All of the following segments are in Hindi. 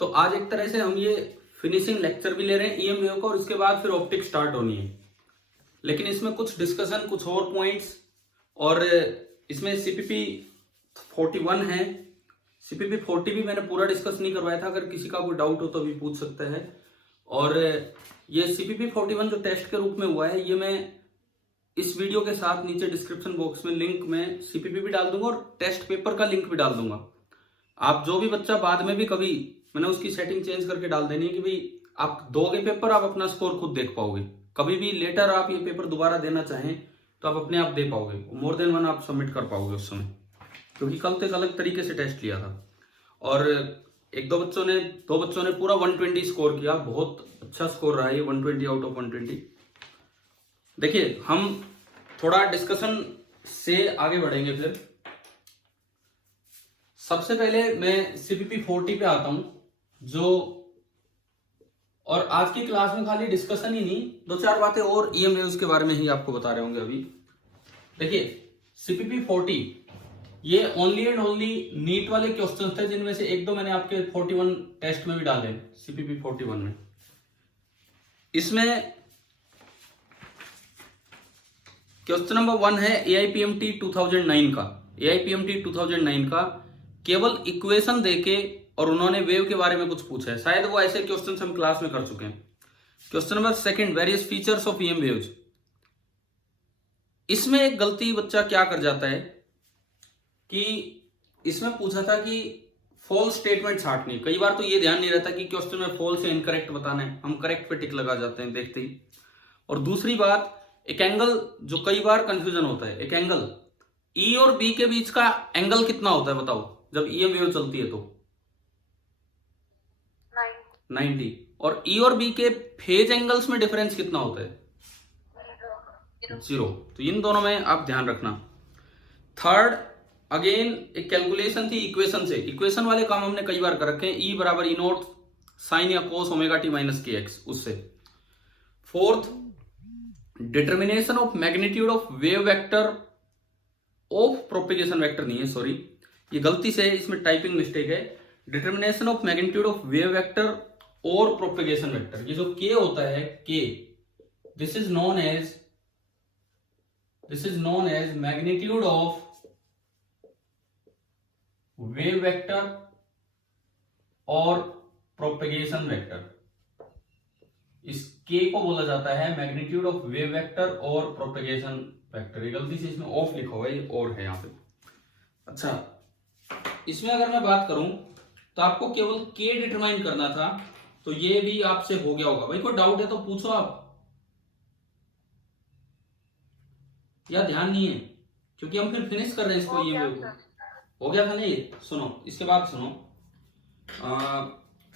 तो आज एक तरह से हम ये फिनिशिंग लेक्चर भी ले रहे हैं ईएम वेव का, और इसके बाद फिर ऑप्टिक स्टार्ट होनी है। लेकिन इसमें कुछ डिस्कशन, कुछ और पॉइंट्स, और इसमें सीपीपी 41 है। सीपीपी 40 भी मैंने पूरा डिस्कस नहीं करवाया था, अगर किसी का कोई डाउट हो तो अभी पूछ सकता है। और ये सीपीपी 41 जो टेस्ट के रूप में हुआ है, ये मैं इस वीडियो के साथ नीचे डिस्क्रिप्शन बॉक्स में लिंक में सीपीपी भी डाल दूंगा और टेस्ट पेपर का लिंक भी डाल दूंगा। आप जो भी बच्चा बाद में भी कभी, मैंने उसकी सेटिंग चेंज करके डाल देनी है कि भाई आप दोगे पेपर, आप अपना स्कोर खुद देख पाओगे। कभी भी लेटर आप ये पेपर दोबारा देना चाहें तो आप अपने आप दे पाओगे, मोर देन वन आप सबमिट कर पाओगे उस समय, क्योंकि कल तो एक अलग तरीके से टेस्ट लिया था। और दो बच्चों ने पूरा 120 स्कोर किया, बहुत अच्छा स्कोर रहा है ये 120 आउट ऑफ 120। देखिए हम थोड़ा डिस्कशन से आगे बढ़ेंगे। फिर सबसे पहले मैं सीपीपी 40 पे आता हूं, जो और आज की क्लास में खाली डिस्कशन ही नहीं, दो चार बातें और ईएम वेव्स के बारे में ही आपको बता रहे होंगे अभी। देखिए सीपीपी 40 ये ओनली एंड ओनली नीट वाले क्वेश्चन थे, जिनमें से एक दो मैंने आपके 41 टेस्ट में भी डाले सीपीपी 41 में। इसमें क्वेश्चन नंबर 1 है एआईपीएमटी 2009 का। एआईपीएमटी 2009 का केवल इक्वेशन देके और उन्होंने वेव के बारे में कुछ पूछा है। शायद वो ऐसे क्वेश्चन हम क्लास में कर चुके हैं। Question number 2 various features of EM waves. इसमें एक गलती बच्चा क्या कर जाता है कि इसमें पूछा था कि फॉल्स स्टेटमेंट छांटनी। कई बार तो ये ध्यान नहीं रहता कि क्वेश्चन में फॉल्स या इनकरेक्ट बताना है, हम करेक्ट पे टिक लगा जाते हैं देखते ही। और दूसरी बात, एक एंगल जो कई बार कंफ्यूजन होता है, एक एंगल ई और बी के बीच का एंगल कितना होता है बताओ जब ईएम वेव चलती है तो 90। और ई और बी के फेज एंगल्स में डिफरेंस कितना होता है 0। तो इन दोनों में आप ध्यान रखना। थर्ड, अगेन एक कैलकुलेशन थी इक्वेशन से। इक्वेशन वाले काम हमने कई बार कर रखे हैं, ई बराबर ई नोट साइन या cos omega t minus k x, उससे। Fourth, determination of magnitude of wave vector of propagation vector नहीं है, सॉरी ये गलती से इसमें टाइपिंग मिस्टेक है। Determination of magnitude of wave vector और प्रोपेगेशन वेक्टर, ये जो के होता है k, this is known as magnitude of wave vector और प्रोपेगेशन वेक्टर। इस के को बोला जाता है मैग्नीट्यूड ऑफ वेव वेक्टर और प्रोपेगेशन वेक्टर। ये गलती से इसमें ऑफ लिखा हुआ है, ये और है यहाँ पे। अच्छा, इसमें अगर मैं बात करूं तो आपको केवल के डिटरमाइन करना था, तो ये भी आपसे हो गया होगा। भाई कोई डाउट है तो पूछो आप, या ध्यान नहीं है, क्योंकि हम फिर फिनिश कर रहे हैं इसको। ये हो गया था ना ये। सुनो इसके बाद सुनो,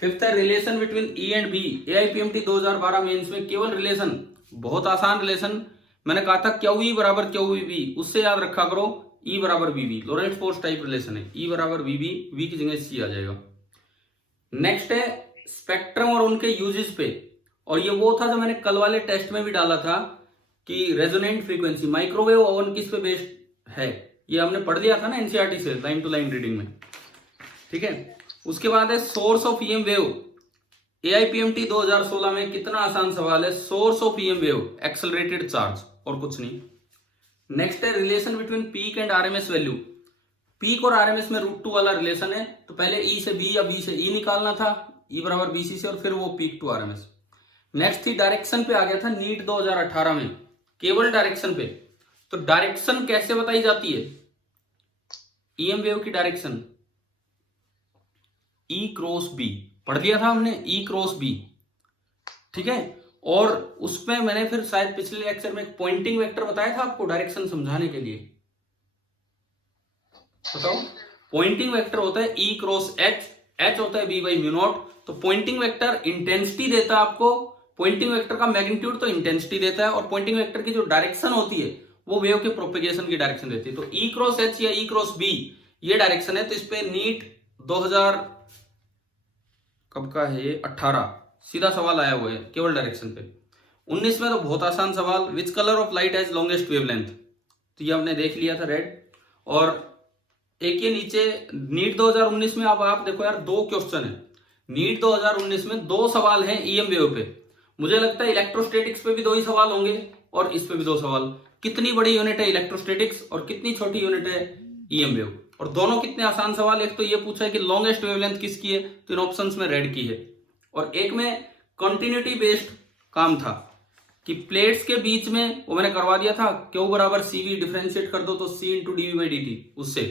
फिफ्थ है relation between E and B. AIPMT 2012 mains में केवल रिलेशन, बहुत आसान रिलेशन, मैंने कहा था क्यू ई बराबर क्यू वी बी, उससे याद रखा करो ई बराबर V B. Lorentz force type relation है, ई बराबर वी बी, वी की जगह सी आ जाएगा। नेक्स्ट है स्पेक्ट्रम और उनके यूजेस पे, और ये वो था जो मैंने कल वाले टेस्ट में भी डाला था कि रेजोनेंट फ्रीक्वेंसी माइक्रोवेव ओवन किस पे बेस्ड है, ये हमने पढ़ लिया था ना एनसीईआरटी से लाइन टू लाइन रीडिंग में, ठीक है। उसके बाद है source of EM wave. AIPMT 2016 में कितना आसान सवाल है, source of EM wave accelerated charge, और कुछ नहीं। नेक्स्ट है relation between peak and RMS value. Peak और आरएमएस में √2 वाला रिलेशन है, तो पहले ई से बी या बी से ई निकालना था, ई बराबर बीसी से, और फिर वो पीक टू आरएमएस। नेक्स्ट थी डायरेक्शन पे आ गया था नीट 2018 में, केवल डायरेक्शन पे। तो डायरेक्शन कैसे बताई जाती है ईएम वेव की डायरेक्शन, ई क्रॉस बी, पढ़ लिया था हमने, ई क्रॉस बी, ठीक है। और उसमें मैंने फिर शायद पिछले लेक्चर में पॉइंटिंग वेक्टर बताया था आपको डायरेक्शन समझाने के लिए, बताओ। पॉइंटिंग वेक्टर होता है ई क्रॉस एच, एच होता है बी बाई म्यू नॉट। तो पॉइंटिंग वेक्टर इंटेंसिटी देता है आपको, पॉइंटिंग वेक्टर का मैग्नीट्यूड तो इंटेंसिटी देता है, और पॉइंटिंग वेक्टर की जो डायरेक्शन होती है वो वेव के प्रोपेगेशन की डायरेक्शन देती है। तो ई क्रॉस एच या ई क्रॉस बी ये डायरेक्शन है। तो इस पे नीट 2000 कब का है, 18 सीधा सवाल आया हुआ है केवल डायरेक्शन पे। 19 में तो बहुत आसान सवाल, which colour of light has longest wavelength, तो ये हमने देख लिया था, रेड। और एक ये नीचे नीट 2019 में अब आप देखो यार, दो क्वेश्चन है। नीट 2019 में 2 सवाल हैं ईएम वेव पे। मुझे लगता है इलेक्ट्रोस्टैटिक्स पे भी 2 ही सवाल होंगे और इस पे भी 2 सवाल। कितनी बड़ी यूनिट है इलेक्ट्रोस्टैटिक्स और कितनी छोटी यूनिट है ईएम वेव, और दोनों कितने आसान सवाल। एक तो ये पूछा है कि लॉन्गेस्ट वेवलेंथ किसकी है, तो इन ऑप्शंस में रेड की है, और एक में कंटिन्यूटी बेस्ड काम था कि प्लेट्स के बीच में वो मैंने करवा दिया था, क्यू बराबर सीवी डिफरेंशिएट कर दो तो सी इंटू डीवी बाई डी उससे,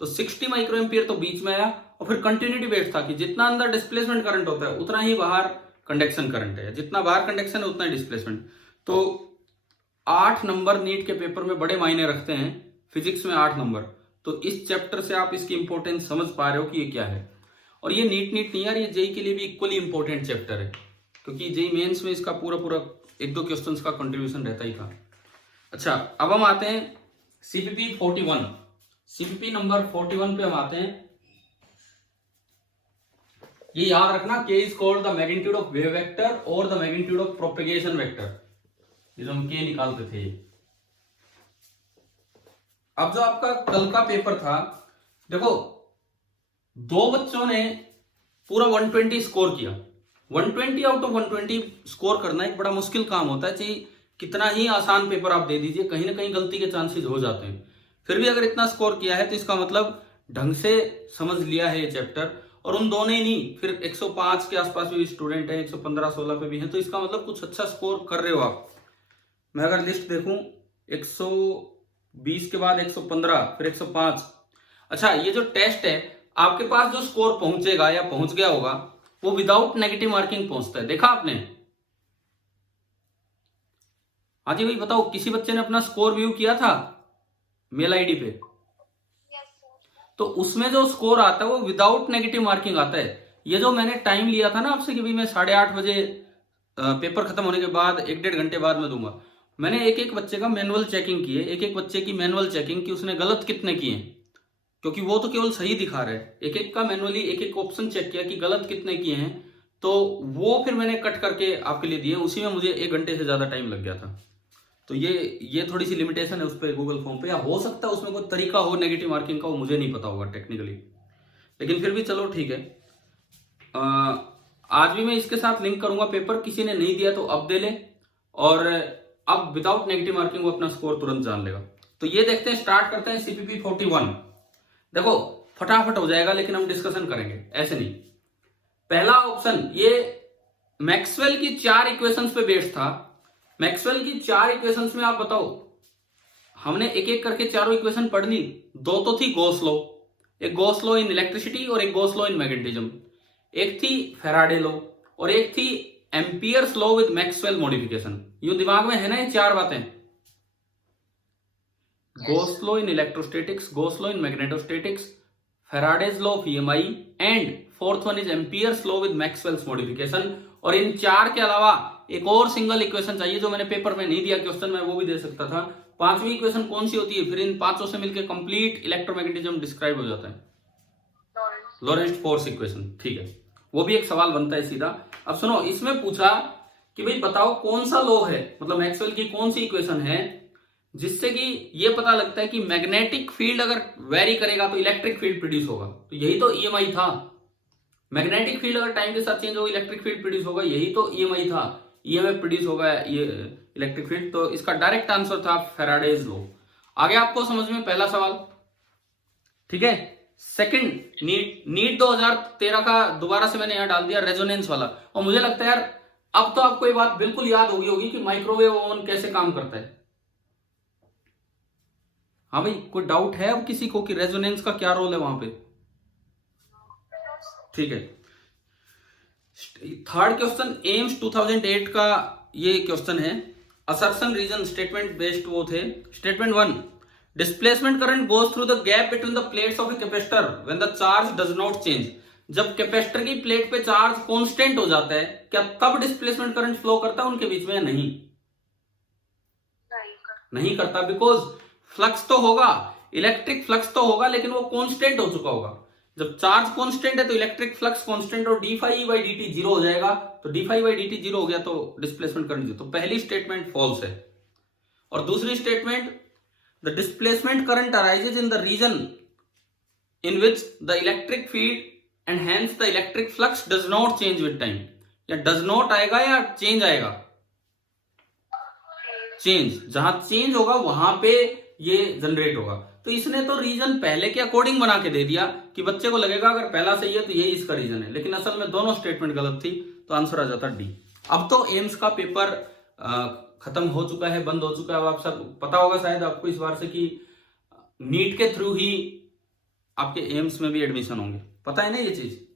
तो 60 माइक्रो एम्पियर तो बीच में आया। और फिर कंटिन्यूटी बेस्ड था कि जितना अंदर डिस्प्लेसमेंट करंट होता है उतना ही बाहर कंडक्शन करंट है, जितना बाहर कंडक्शन है उतना ही डिस्प्लेसमेंट। तो 8 नंबर नीट के पेपर में बड़े मायने रखते हैं, फिजिक्स में 8 नंबर। तो इस चैप्टर से आप इसकी इंपॉर्टेंस समझ पा रहे हो कि ये क्या है। और ये नीट नहीं यार, ये जेई के लिए भी इक्वली इंपॉर्टेंट चैप्टर है, क्योंकि जेई मेंस में इसका पूरा 1-2 क्वेश्चंस का कंट्रीब्यूशन रहता ही था। अच्छा, अब हम आते हैं सीपीपी 41, सीपीपी नंबर 41 पे हम आते हैं। ये याद रखना, K is called the magnitude of wave vector और the magnitude of propagation vector, ये जो हम के निकालते थे। अब जो आपका कल का पेपर था, देखो 2 बच्चों ने पूरा 120 स्कोर किया। 120 आउट ऑफ 120 स्कोर करना एक बड़ा मुश्किल काम होता है, चाहे कितना ही आसान पेपर आप दे दीजिए, कहीं ना कहीं गलती के चांसेस हो जाते हैं। फिर भी अगर इतना स्कोर किया है तो इसका मतलब ढंग से समझ लिया है ये चैप्टर। और उन दोनों ही नहीं, फिर 105 के आसपास भी स्टूडेंट है, 115-16 पे भी है, तो इसका मतलब कुछ अच्छा स्कोर कर रहे हो आप। मैं अगर लिस्ट देखूं, 120 के बाद 115, फिर 105। अच्छा, ये जो टेस्ट है आपके पास जो स्कोर पहुंचेगा या पहुंच गया होगा वो विदाउट नेगेटिव मार्किंग पहुंचता है, देखा आपने? हाँ जी भाई बताओ, किसी बच्चे ने अपना स्कोर व्यू किया था मेल आईडी पे? तो उसमें जो स्कोर आता है वो विदाउट नेगेटिव मार्किंग आता है। ये जो मैंने टाइम लिया था ना आपसे कि भाई मैं 8:30 बजे पेपर खत्म होने के बाद 1-1.5 घंटे बाद में दूंगा, मैंने एक बच्चे का मैनुअल चेकिंग की है, एक बच्चे की मैनुअल चेकिंग की उसने गलत कितने किए, क्योंकि वो तो केवल सही दिखा रहा है। एक का मैनुअली एक ऑप्शन चेक किया कि गलत कितने किए हैं, तो वो फिर मैंने कट करके आपके लिए दिए, उसी में मुझे 1 घंटे से ज्यादा टाइम लग गया था। तो ये थोड़ी सी लिमिटेशन है उस पर गूगल फॉर्म पे, या हो सकता है उसमें कोई तरीका हो नेगेटिव मार्किंग का, वो मुझे नहीं पता होगा टेक्निकली, लेकिन फिर भी चलो ठीक है। आज भी मैं इसके साथ लिंक करूंगा पेपर, किसी ने नहीं दिया तो अब दे ले, और अब विदाउट नेगेटिव मार्किंग वो अपना स्कोर तुरंत जान लेगा। तो ये देखते हैं, स्टार्ट करते हैं सीपीपी 41। देखो फटाफट हो जाएगा, लेकिन हम डिस्कशन करेंगे, ऐसे नहीं। पहला ऑप्शन, ये मैक्सवेल की 4 इक्वेशंस पे बेस्ड था। मैक्सवेल की 4 इक्वेशंस में आप बताओ, हमने एक करके चारों इक्वेशन पढ़ ली। 2 तो थी गॉस लॉ, एक गॉस लॉ इन इलेक्ट्रिसिटी और एक गॉस लॉ इन मैग्नेटिज्म, एक थी फैराडे लॉ और एक थी Ampere's law with Maxwell modification. यूं दिमाग में है ना ये 4 बातें, Gauss law in electrostatics, Gauss law in magnetostatics, Faraday's law of EMI, and fourth one is Ampere's law with Maxwell's modification. और इन 4 के अलावा एक और सिंगल इक्वेशन चाहिए जो मैंने पेपर में नहीं दिया क्वेश्चन में, वो भी दे सकता था। 5वीं इक्वेशन कौन सी होती है? फिर इन 5 से मिलकर कंप्लीट इलेक्ट्रोमैग्नेटिज्म डिस्क्राइब हो जाता है, लॉरेंट्ज फोर्स इक्वेशन। ठीक है, वो भी एक सवाल बनता है सीधा। अब सुनो, इसमें पूछा कि भाई बताओ कौन सा लॉ है, मतलब मैक्सवेल की कौन सी इक्वेशन है जिससे कि ये पता लगता है कि मैग्नेटिक फील्ड अगर वेरी करेगा तो इलेक्ट्रिक फील्ड प्रोड्यूस होगा। तो यही तो ईएमआई था, मैग्नेटिक फील्ड अगर टाइम के साथ चेंज होगा इलेक्ट्रिक फील्ड प्रोड्यूस होगा, यही तो ईएमआई था, ईएमएफ प्रोड्यूस होगा ये इलेक्ट्रिक फील्ड। तो इसका डायरेक्ट आंसर था फैराडेज लॉ। आगे आपको समझ में पहला सवाल, ठीक है। सेकंड, नीट 2013 का दोबारा से मैंने यहां डाल दिया रेजोनेंस वाला। और मुझे लगता है यार अब तो आपको ये बात बिल्कुल याद होगी कि माइक्रोवेव ओवन कैसे काम करता है। हाँ भाई, कोई डाउट है अब किसी को कि रेजोनेंस का क्या रोल है वहां पे? ठीक है, थर्ड क्वेश्चन एम्स 2008 का ये क्वेश्चन है। असर्शन रीजन स्टेटमेंट बेस्ड वो थे। Statement 1, displacement current goes through the gap between the plates of a capacitor when the charge does not change. जब कैपेसिटर की प्लेट पे चार्ज कांस्टेंट हो जाता है, क्या तब डिस्प्लेसमेंट करंट फ्लो करता है उनके बीच में या नहीं? नहीं करता, बिकॉज फ्लक्स तो होगा, इलेक्ट्रिक फ्लक्स तो होगा, लेकिन वो कांस्टेंट हो चुका होगा। जब चार्ज कांस्टेंट है तो इलेक्ट्रिक फ्लक्स कांस्टेंट और d phi by d t zero हो जाएगा। तो d phi by d t zero हो गया तो डिस्प्लेसमेंट करंट जीरो। तो पहली स्टेटमेंट फॉल्स है। और दूसरी statement, the displacement current arises in the region in which the electric field and hence the electric flux does not change with time. या डज नॉट आएगा या चेंज आएगा? चेंज। जहां चेंज होगा वहां पे ये जनरेट होगा। तो इसने तो रीजन पहले के अकॉर्डिंग बना के दे दिया कि बच्चे को लगेगा अगर पहला सही है तो यही इसका रीजन है, लेकिन असल में दोनों स्टेटमेंट गलत थी, तो आंसर आ जाता डी। अब तो एम्स का पेपर खत्म हो चुका है, बंद हो चुका है। अब आप सब पता होगा शायद आपको इस बार से कि नीट के थ्रू ही आपके एम्स में भी एडमिशन होंगे, पता है ना ये चीज?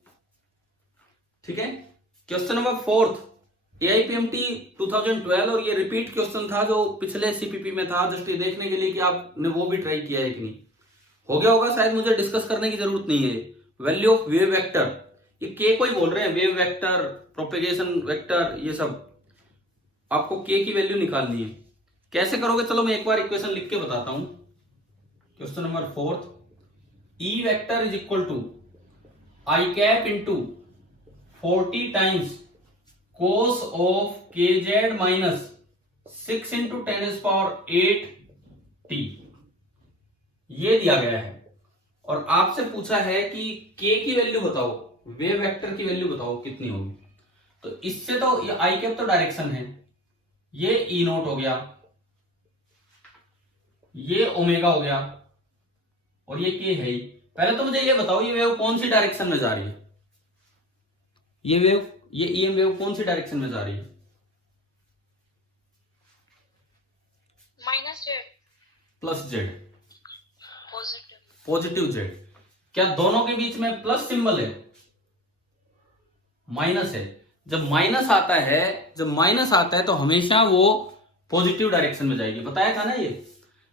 ठीक है। क्वेश्चन नंबर 4 AIPMT 2012, और ये रिपीट क्वेश्चन था जो पिछले CPP में था, जस्ट ये देखने के लिए कि आपने वो भी ट्राई किया है कि नहीं। हो गया होगा शायद, मुझे डिस्कस करने की जरूरत नहीं है। वैल्यू ऑफ वेव वेक्टर, ये के कोई बोल रहे हैं, वेव वेक्टर, प्रोपेगेशन वेक्टर, ये सब आपको के की वैल्यू निकालनी है। कैसे करोगे? चलो मैं एक बार इक्वेशन लिख के बताता हूं। Question number 4, E vector is equal to i cap into 40 times cos of kz minus 6 into 10⁸ t, ये दिया गया है। और आपसे पूछा है कि k की वैल्यू बताओ, वेव वेक्टर की वैल्यू बताओ कितनी होगी। तो इससे तो ये आई कैप तो डायरेक्शन है, ये ई नोट हो गया, ये ओमेगा हो गया, और ये के है ही। पहले तो मुझे ये बताओ ये वेव कौन सी डायरेक्शन में जा रही है? ये वेव, ये ईएम वेव कौन सी डायरेक्शन में जा रही है? Minus Z, plus Z, positive, positive Z. क्या दोनों के बीच में प्लस सिंबल है? माइनस है। जब माइनस आता है, जब माइनस आता है तो हमेशा वो पॉजिटिव डायरेक्शन में जाएगी, बताया था ना ये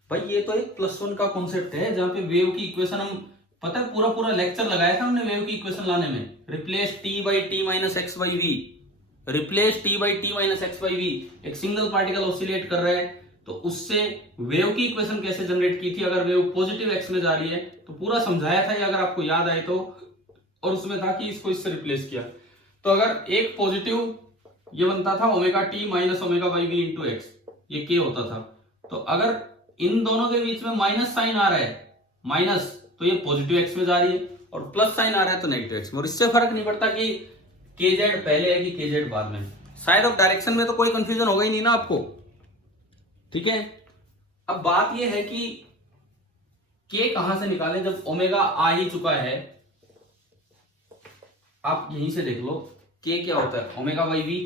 भाई। ये तो एक +1 का कॉन्सेप्ट है जहां पे वेव की इक्वेशन हम, पता है पूरा पूरा लेक्चर लगाया था हमने वेव की इक्वेशन लाने में। Replace t by t minus x by v, replace t by t minus x by v. एक सिंगल पार्टिकल ऑसिलेट कर रहा है तो उससे वेव की इक्वेशन कैसे जनरेट की थी, अगर वेव पॉजिटिव एक्स में जा रही है तो पूरा समझाया था ये, अगर आपको याद आए तो। और उसमें था कि इसको इससे रिप्लेस किया, तो अगर एक पॉजिटिव, ये बनता था omega t minus omega by v into x, ये के होता था। तो अगर इन दोनों के बीच में माइनस साइन आ रहा है, माइनस, तो ये पॉजिटिव एक्स में जा रही है, और प्लस साइन आ रहा है तो नेगेटिव एक्स में। और इससे फर्क नहीं पड़ता कि केजेड पहले है कि केजेड बाद में। साइड ऑफ डायरेक्शन में तो कोई कंफ्यूजन होगा ही नहीं ना आपको, ठीक है। अब बात ये है कि के कहां से निकालें जब ओमेगा आ ही चुका है। आप यहीं से देख लो के क्या होता है, omega by v,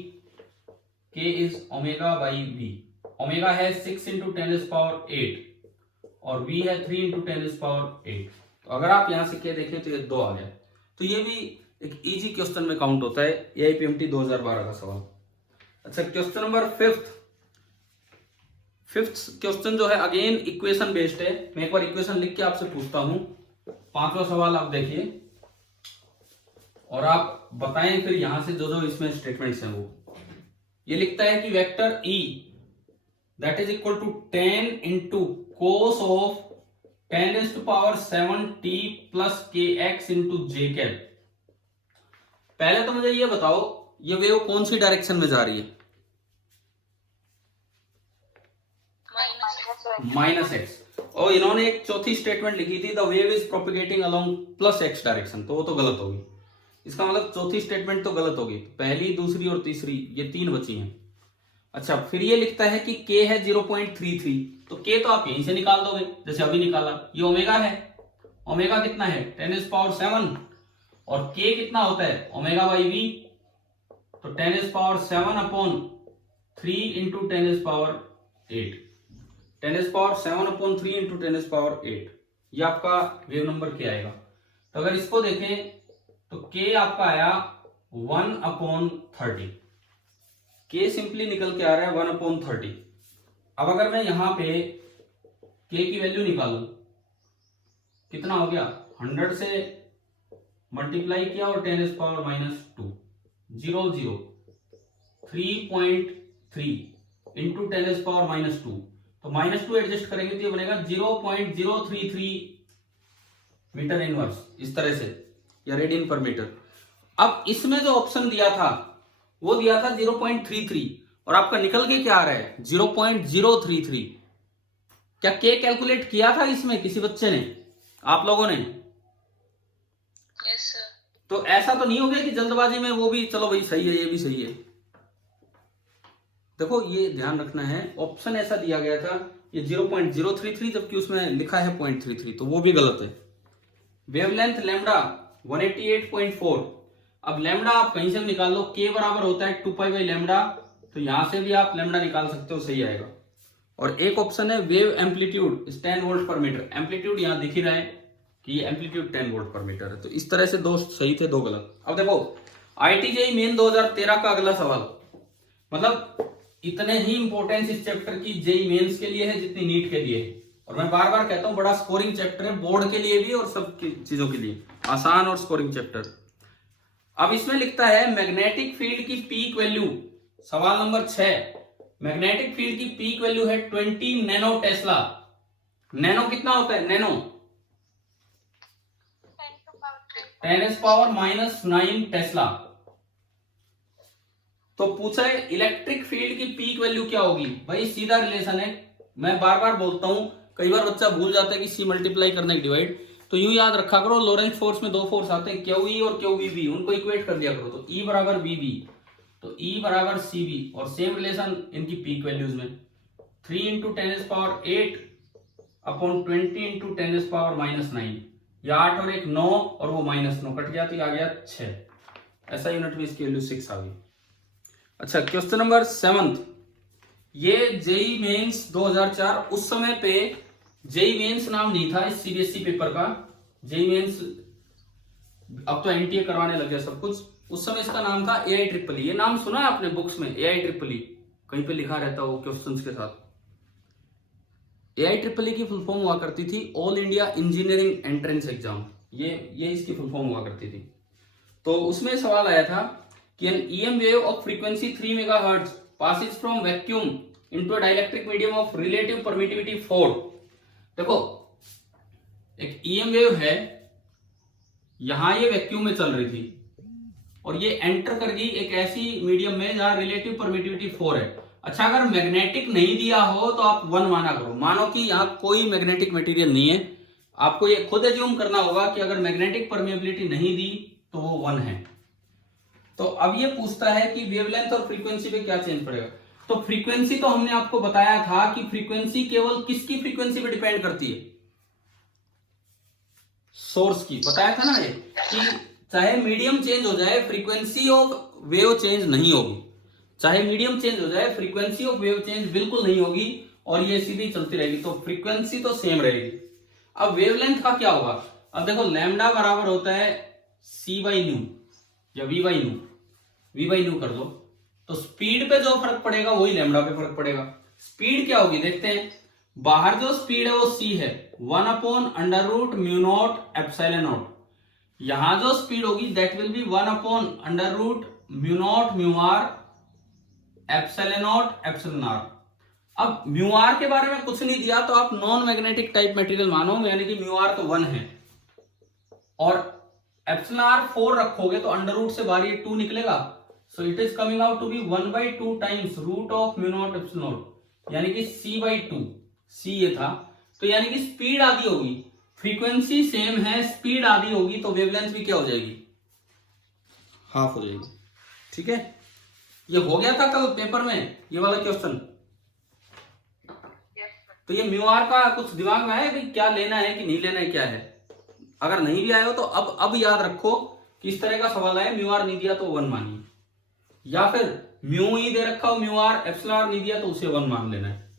k is omega by v. Omega है 6 इंटू 10⁸ और v है 3 इंटू 10⁸। तो अगर आप यहां से क्या देखें तो ये 2 आ गया। तो ये भी एक इजी क्वेश्चन में काउंट होता है, AIPMT 2012 का सवाल। अच्छा, क्वेश्चन नंबर 5th क्वेश्चन जो है अगेन इक्वेशन बेस्ड है। मैं एक बार इक्वेशन लिख के आपसे पूछता हूं। 5वां सवाल आप देखिए और आप बताएं फिर यहां से जो जो इसमें स्टेटमेंट्स हैं वो। ये लिखता है कि vector E that is equal to 10 into cos of 10⁷ plus kx into j cap. पहले तो मुझे ये बताओ ये वेव कौन सी डायरेक्शन में जा रही है? Minus X. और इन्होंने एक चौथी स्टेटमेंट लिखी थी, the wave is propagating along plus X direction, तो वो तो गलत होगी। इसका मतलब चौथी स्टेटमेंट तो गलत होगी। पहली, दूसरी और तीसरी, ये 3 बची हैं। अच्छा, फिर ये लिखता है कि k है 0.33, तो k तो आप यहीं से निकाल दोगे जैसे अभी निकाला। ये ओमेगा है, ओमेगा कितना है 10⁷, और k कितना होता है ओमेगा बाई वी, तो 10⁷/3 इंटू 10⁸, 10⁷3 इंटू 10⁸। ये आपका वेव नंबर k आएगा। तो अगर इसको देखें तो k आपका आया 1/30, k सिंपली निकल के आ रहा है 1/30। अब अगर मैं यहां पे k की वैल्यू निकालूं, कितना हो गया, 100 से मल्टीप्लाई किया और 10⁻², 0 0 3.3 इंटू 10⁻², तो -2 एडजस्ट करेंगे तो ये बनेगा 0.033 मीटर इनवर्स, इस तरह से, या रेडियन पर मीटर। अब इसमें जो ऑप्शन दिया था वो दिया था 0.33, और आपका निकल के क्या आ रहा है 0.033। क्या के कैलकुलेट किया था इसमें किसी बच्चे ने, आप लोगों ने? Yes sir. तो ऐसा तो नहीं हो गया कि जल्दबाजी में वो भी चलो भाई सही है, ये भी सही है। देखो ये ध्यान रखना है, ऑप्शन ऐसा दिया गया था ये 0.033 जबकि उसमें लिखा है 0.33, तो वो भी गलत है। Wavelength lambda 188.4। अब लैम्डा आप कहीं से भी निकाल लो, के बराबर होता है 2π/λ, तो यहां से भी आप लैम्डा निकाल सकते हो, सही आएगा। और एक ऑप्शन है वेव एम्पलीट्यूड 10 वोल्ट पर मीटर। एम्पलीट्यूड यहां दिख ही रहा है कि ये एम्पलीट्यूड 10 वोल्ट पर मीटर है। तो इस तरह से दो सही थे, दो गलत। अब देखो IIT JEE मेन 2013 का अगला सवाल, मतलब इतने ही इंपॉर्टेंस इस चैप्टर की जेई मेंस के लिए है जितनी नीट के लिए है। और मैं बार बार कहता हूं बड़ा स्कोरिंग चैप्टर है, बोर्ड के लिए भी और सब चीजों के लिए आसान और स्कोरिंग चैप्टर। अब इसमें लिखता है मैग्नेटिक फील्ड की पीक वैल्यू, सवाल नंबर 6, मैग्नेटिक फील्ड की पीक वैल्यू है 20 नैनो टेस्ला। नैनो कितना होता है? Nano 10⁻⁹ Tesla. तो पूछा है इलेक्ट्रिक फील्ड की पीक वैल्यू क्या होगी। भाई सीधा रिलेशन है, मैं बार बार बोलता हूं, कई बार बच्चा भूल जाता है कि सी मल्टीप्लाई करना है डिवाइड, तो यूं याद रखा करो लोरेंट्ज फोर्स में दो फोर्स आते हैं, QE और QVB, उनको इक्वेट कर दिया करो। तो E बराबर VB, तो E बराबर CV, और सेम रिलेशन इनकी पीक वैल्यूज में 3 × 10⁸ अपॉन 20 × 10⁻⁹, या 8 और 1 9, और वो -9 कट गया तो आ गया 6। ऐसा यूनिट में इसकी वैल्यू 6 आ गई। अच्छा क्वेश्चन नंबर 7, ये जेई मेंस 2004, उस समय पे जेई मेंस नाम नहीं था इस CBSE पेपर का, जेई मेंस अब तो NTA करवाने लग गया सब कुछ, उस समय इसका नाम था AIEEE। ये नाम सुना है आपने बुक्स में? AIEEE कहीं पे लिखा रहता हो क्वेश्चंस के साथ। AIEEE की फुल फॉर्म हुआ करती थी all India engineering entrance exam, ये इसकी फुल फॉर्म हुआ करती थी। तो उसमें सवाल आया था कि an EM wave of frequency 3 MHz passes from vacuum into a dielectric medium of relative permittivity 4। देखो एक EM वेव है, यहां ये वैक्यूम में चल रही थी और ये एंटर कर गई एक ऐसी मीडियम में जहां रिलेटिव परमिटिविटी 4 है। अच्छा अगर मैग्नेटिक नहीं दिया हो तो आप 1 माना करो, मानो कि यहां कोई मैग्नेटिक मटेरियल नहीं है, आपको ये खुद एज्यूम करना होगा कि अगर मैग्नेटिक परमिएबिलिटी नहीं दी तो वो 1 है। तो अब ये पूछता है कि वेवलेंथ और फ्रीक्वेंसी पे क्या चेंज पड़ेगा। तो फ्रीक्वेंसी तो हमने आपको बताया था कि फ्रीक्वेंसी केवल किसकी फ्रीक्वेंसी पे डिपेंड करती है? सोर्स की, बताया था ना ये कि चाहे मीडियम चेंज हो जाए फ्रीक्वेंसी ऑफ वेव चेंज नहीं होगी, चाहे मीडियम चेंज हो जाए फ्रीक्वेंसी ऑफ वेव चेंज बिल्कुल नहीं होगी, और ये सीधी चलती रहेगी, तो फ्रीक्वेंसी तो सेम रहेगी। अब वेवलेंथ का क्या होगा? अब देखो लैम्डा बराबर होता है C/ν या V/ν कर दो, तो स्पीड पे जो फर्क पड़ेगा वही लैम्डा पे फर्क पड़ेगा। स्पीड क्या होगी देखते हैं, बाहर जो स्पीड है वो c है 1/√μ0ε0, यहां जो स्पीड होगी दैट विल बी 1/√μ0μr ε0ε0। अब μr के बारे में कुछ नहीं दिया तो आप नॉन मैग्नेटिक टाइप मटेरियल मानो, यानी कि μr तो 1 है, और εr 4 रखोगे तो अंडर रूट से बाहर ये 2 निकलेगा, so it is coming out to be 1/2 times √μ0ε0, यानी कि c/2, c ये था, तो यानी कि स्पीड आधी होगी, फ्रीक्वेंसी सेम है, स्पीड आधी होगी, तो वेवलेंथ भी क्या हो जाएगी? हाफ हो जाएगी। ठीक है, ये हो गया था कल पेपर में ये वाला क्वेश्चन। तो ये μr का कुछ दिमाग में है कि क्या लेना है कि नहीं लेना है, क्या है? अगर नहीं भी आया हो तो अब याद रखो कि इस तरह का सवाल है, μr नहीं दिया तो 1 मानिए, या फिर μe दे रखा हो μr, εr नहीं दिया तो उसे 1 मान लेना है।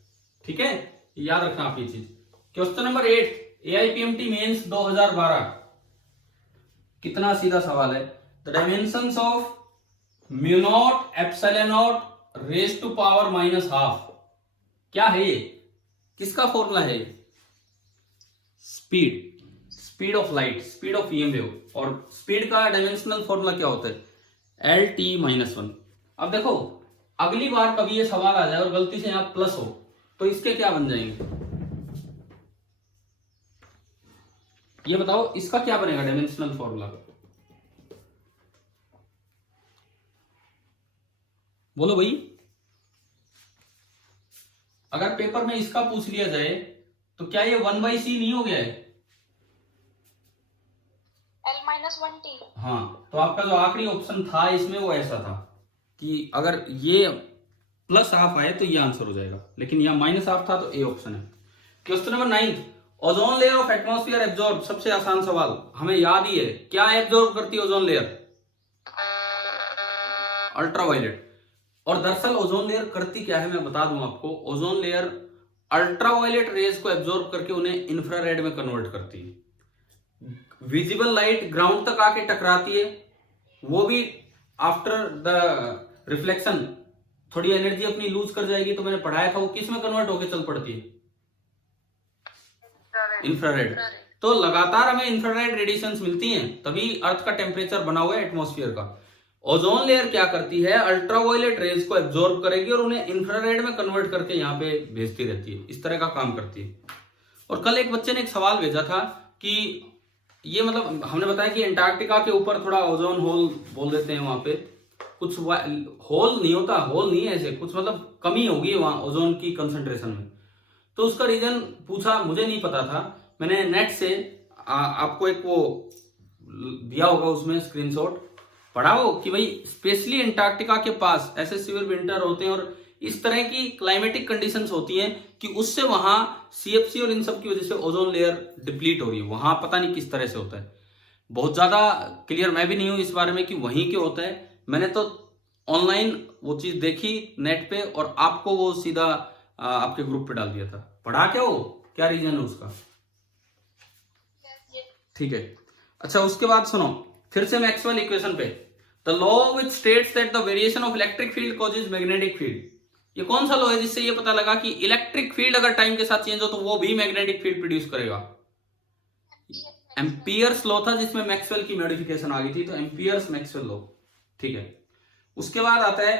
ठीक है, याद रखना आप ये चीज। क्वेश्चन नंबर 8 AIPMT मेंस 2012, कितना सीधा सवाल है। The dimensions of μ0ε0 raise to power -12 क्या है ये? किसका फॉर्मूला है? Speed of light, speed of EM wave, और स्पीड का डायमेंशनल फॉर्मूला क्या होता है? LT-1। अब देखो अगली बार कभी ये सवाल आ जाए और गलती से यहां प्लस हो तो इसके क्या बन जाएंगे ये बताओ, इसका क्या बनेगा डायमेंशनल फॉर्मूला? बोलो भाई, अगर पेपर में इसका पूछ लिया जाए तो क्या ये 1/c नहीं हो गया है? L - 1T. हाँ, तो आपका जो आखिरी ऑप्शन था इसमें वो ऐसा था कि अगर ये प्लस हाफ आए तो ये आंसर हो जाएगा, लेकिन यहाँ माइनस हाफ था तो ए ऑप्शन है। Question number 9, ozone layer of atmosphere absorb, सबसे आसान सवाल, हमें याद ही है क्या एब्जॉर्ब करती है ओजोन लेयर? अल्ट्रावायलेट। और दरअसल ओजोन लेयर करती क्या है मैं बता दूं आपको। ओजोन लेयर अल्ट्रावायलेट रेज को एब्जॉर्ब करके उन्हें इंफ्रारेड में कन्वर्ट करती है। विजिबल लाइट ग्राउंड तक आके टकराती है, वो भी आफ्टर द रिफ्लेक्शन थोड़ी एनर्जी अपनी लूज कर जाएगी, तो मैंने पढ़ाया था वो किस में कन्वर्ट होकर चल पड़ती है? इंफ्रारेड। तो लगातार हमें इंफ्रारेड रेडिएशंस मिलती हैं, तभी अर्थ का टेम्परेचर बना हुआ है एटमॉस्फेयर का। ओजोन लेयर क्या करती है? अल्ट्रावायलेट रेज को एब्जॉर्ब करेगी और उन्हें इंफ्रारेड में कन्वर्ट करके यहाँ पे भेजती रहती है, इस तरह का काम करती है। और कल एक बच्चे ने एक सवाल भेजा था कि ये मतलब हमने बताया कि अंटार्कटिका के ऊपर थोड़ा ओजोन होल बोल देते हैं, वहां पे कुछ होल नहीं होता, होल नहीं है ऐसे, कुछ मतलब कमी होगी वहां ओजोन की कंसंट्रेशन में। तो उसका रीजन पूछा, मुझे नहीं पता था, मैंने नेट से आपको एक वो दिया होगा उसमें स्क्रीनशॉट, पढ़ा हो कि भाई स्पेशली अंटार्कटिका के पास ऐसे सिवियर विंटर होते हैं और इस तरह की क्लाइमेटिक कंडीशंस होती हैं कि उससे वहां सीएफसी और इन सब की वजह से ओजोन लेयर डिप्लीट हो रही है। वहां पता नहीं किस तरह से होता है, बहुत ज्यादा क्लियर मैं भी नहीं हूं इस बारे में कि वहीं के होता है। मैंने तो ऑनलाइन वो चीज देखी नेट पे और आपको वो सीधा आपके ग्रुप पे डाल दिया था। पढ़ा क्या हो, क्या रीजन है उसका? ठीक है। अच्छा, उसके बाद सुनो फिर से मैक्सवेल इक्वेशन पे, the law which states that the variation of electric field causes magnetic field. ये कौन सा लॉ है जिससे ये पता लगा कि इलेक्ट्रिक फील्ड अगर टाइम के साथ चेंज हो तो वो भी मैग्नेटिक फील्ड प्रोड्यूस करेगा? एम्पियर्स लॉ था, जिसमें मैक्सवेल की मॉडिफिकेशन आ गई थी, तो एम्पियर्स मैक्सवेल लॉ। ठीक है। उसके बाद आता है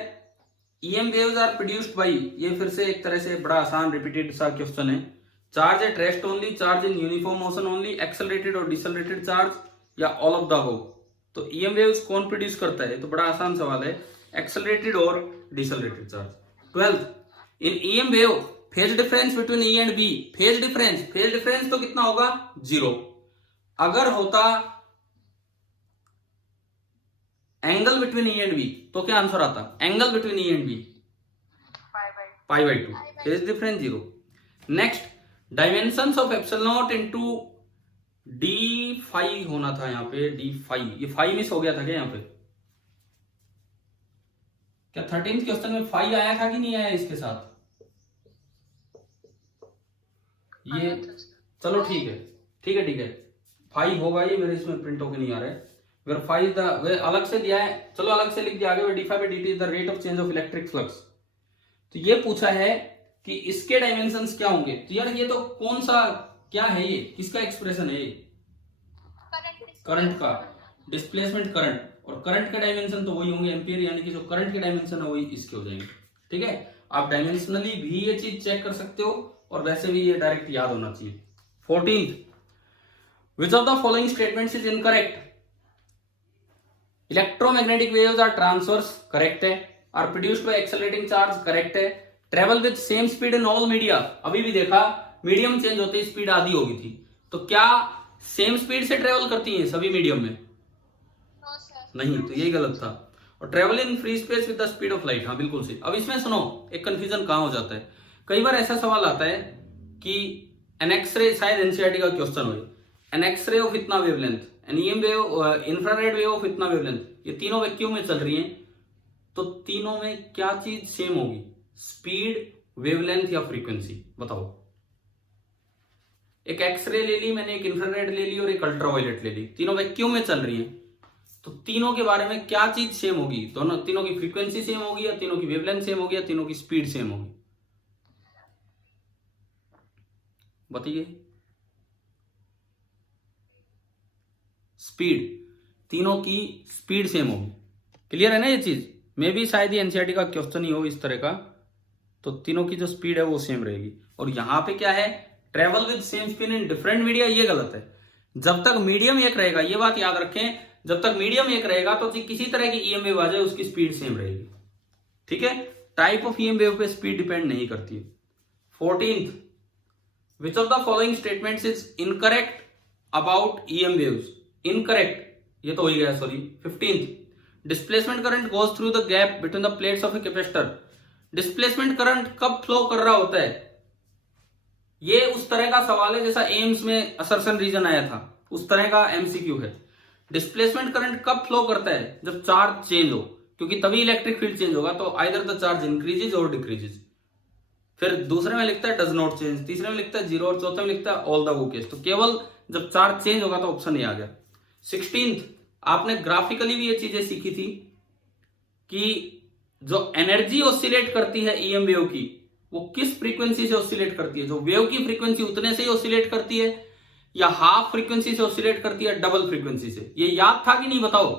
EM waves are produced by, ये फिर से एक तरह से बड़ा आसान रिपीटेड सा क्वेश्चन है। Charge at rest only, charge in uniform motion only, accelerated और डिसेलरेटेड चार्ज, या ऑल ऑफ द अबव। तो ईएम वेव्स कौन प्रोड्यूस करता है? तो बड़ा आसान सवाल है, एक्सेलरेटेड और decelerated charge. 12th, in EM wave phase difference between E and B, phase difference तो कितना होगा? 0। अगर होता angle between E and B तो क्या आंसर आता? Angle between E and B π/2, phase difference 0। Next, dimensions of epsilon naught into D phi होना था यहाँ पे, डी फाई, ये फाई मिस हो गया था क्या यहाँ पे? क्या 13th क्वेश्चन में फाई आया था कि नहीं आया इसके साथ? ये चलो ठीक है, फाई होगा, ये मेरे इसमें प्रिंट होके नहीं आ रहा है। वेयर फाई द वे अलग से दिया है, चलो अलग से लिख दिया आगे, d phi by d t is the rate of change of electric flux. तो ये पूछा है कि इसके डायमेंशंस क्या होंगे। तो यार ये तो कौन सा क्या है, ये किसका एक्सप्रेशन है? ये करंट का, डिस्प्लेसमेंट करंट, और करंट के डायमेंशन तो वही होंगे एम्पियर, यानी कि जो करंट के डायमेंशन है वही इसके हो जाएंगे। ठीक है, आप डायमेंशनली भी ये चीज चेक कर सकते हो और वैसे भी ये डायरेक्ट याद होना चाहिए। 14th, which of the following statements is incorrect? Electromagnetic waves are transverse, correct है। Are produced by accelerating charge, correct है। Travel with same speed in all media, अभी भी देखा मीडियम चेंज होते स्पीड आधी होगी थी, तो क्या सेम स्पीड से ट्रेवल करती हैं सभी मीडियम में? नहीं, तो यही गलत था। और travel in free space with the speed of light, हाँ बिल्कुल सही। अब इसमें सुनो एक कंफ्यूजन कहां हो जाता है, कई बार ऐसा सवाल आता है कि एन एक्सरे, शायद एनसीईआरटी का क्वेश्चन हो, एन एक्सरे ऑफ इतना wavelength, an EM wave, infrared wave of इतना वेवलेंथ, ये तीनों वैक्यूम में चल रही हैं, तो तीनों में क्या चीज सेम होगी? स्पीड, वेवलेंथ या फ्रीक्वेंसी? बताओ। एक एक्सरे ले ली मैंने, एक इंफ्रारेड ले ली और एक अल्ट्रावायलेट ले ली, तीनों वैक्यूम में चल रही हैं, तो तीनों के बारे में क्या चीज सेम होगी? दोनों, तीनों की फ्रीक्वेंसी सेम होगी, या तीनों की वेवलेंथ सेम होगी, या तीनों की स्पीड सेम होगी? बताइए। स्पीड, तीनों की स्पीड सेम होगी। क्लियर है ना ये चीज? मे भी शायद ये एनसीईआरटी का क्वेश्चन ही हो इस तरह का, तो तीनों की जो स्पीड है वो सेम रहेगी। और यहां पे क्या है? Travel with same speed in different media, ये गलत है। जब तक मीडियम एक रहेगा, ये बात याद रखें, जब तक मीडियम एक रहेगा तो किसी तरह की ईएम वेव आ जाए उसकी स्पीड सेम रहेगी। ठीक है, टाइप ऑफ ईएम वेव पे स्पीड डिपेंड नहीं करती है। 14th, which of the following statements is incorrect about EM waves? Incorrect, ये तो हो ही गया, sorry. 15th, displacement current goes through the gap between the plates of a capacitor. Displacement current कब फ्लो कर रहा होता है? ये उस तरह का सवाल है जैसा एम्स में असर्शन रीजन आया था, उस तरह का एमसीक्यू है। डिस्प्लेसमेंट करंट कब फ्लो करता है? जब चार्ज चेंज हो, क्योंकि तभी इलेक्ट्रिक फील्ड चेंज होगा। तो आइदर द चार्ज इंक्रीजेज और डिक्रीजेज। फिर दूसरे में लिखता है डज नॉट चेंज, तीसरे में लिखता है जीरो, और चौथे में लिखता है ऑल द वो केस। तो केवल जब चार्ज चेंज होगा तो ऑप्शन ये आ गया। 16th, आपने ग्राफिकली भी ये चीजें सीखी थी कि जो एनर्जी ऑसिलेट करती है ईएम वेव की, वो किस फ्रीक्वेंसी से ऑसिलेट करती है? जो वेव की फ्रीक्वेंसी उतने से ही ऑसिलेट करती है, या हाफ फ्रीक्वेंसी से ऑसिलेट करती है, डबल फ्रीक्वेंसी से? ये याद था कि नहीं बताओ?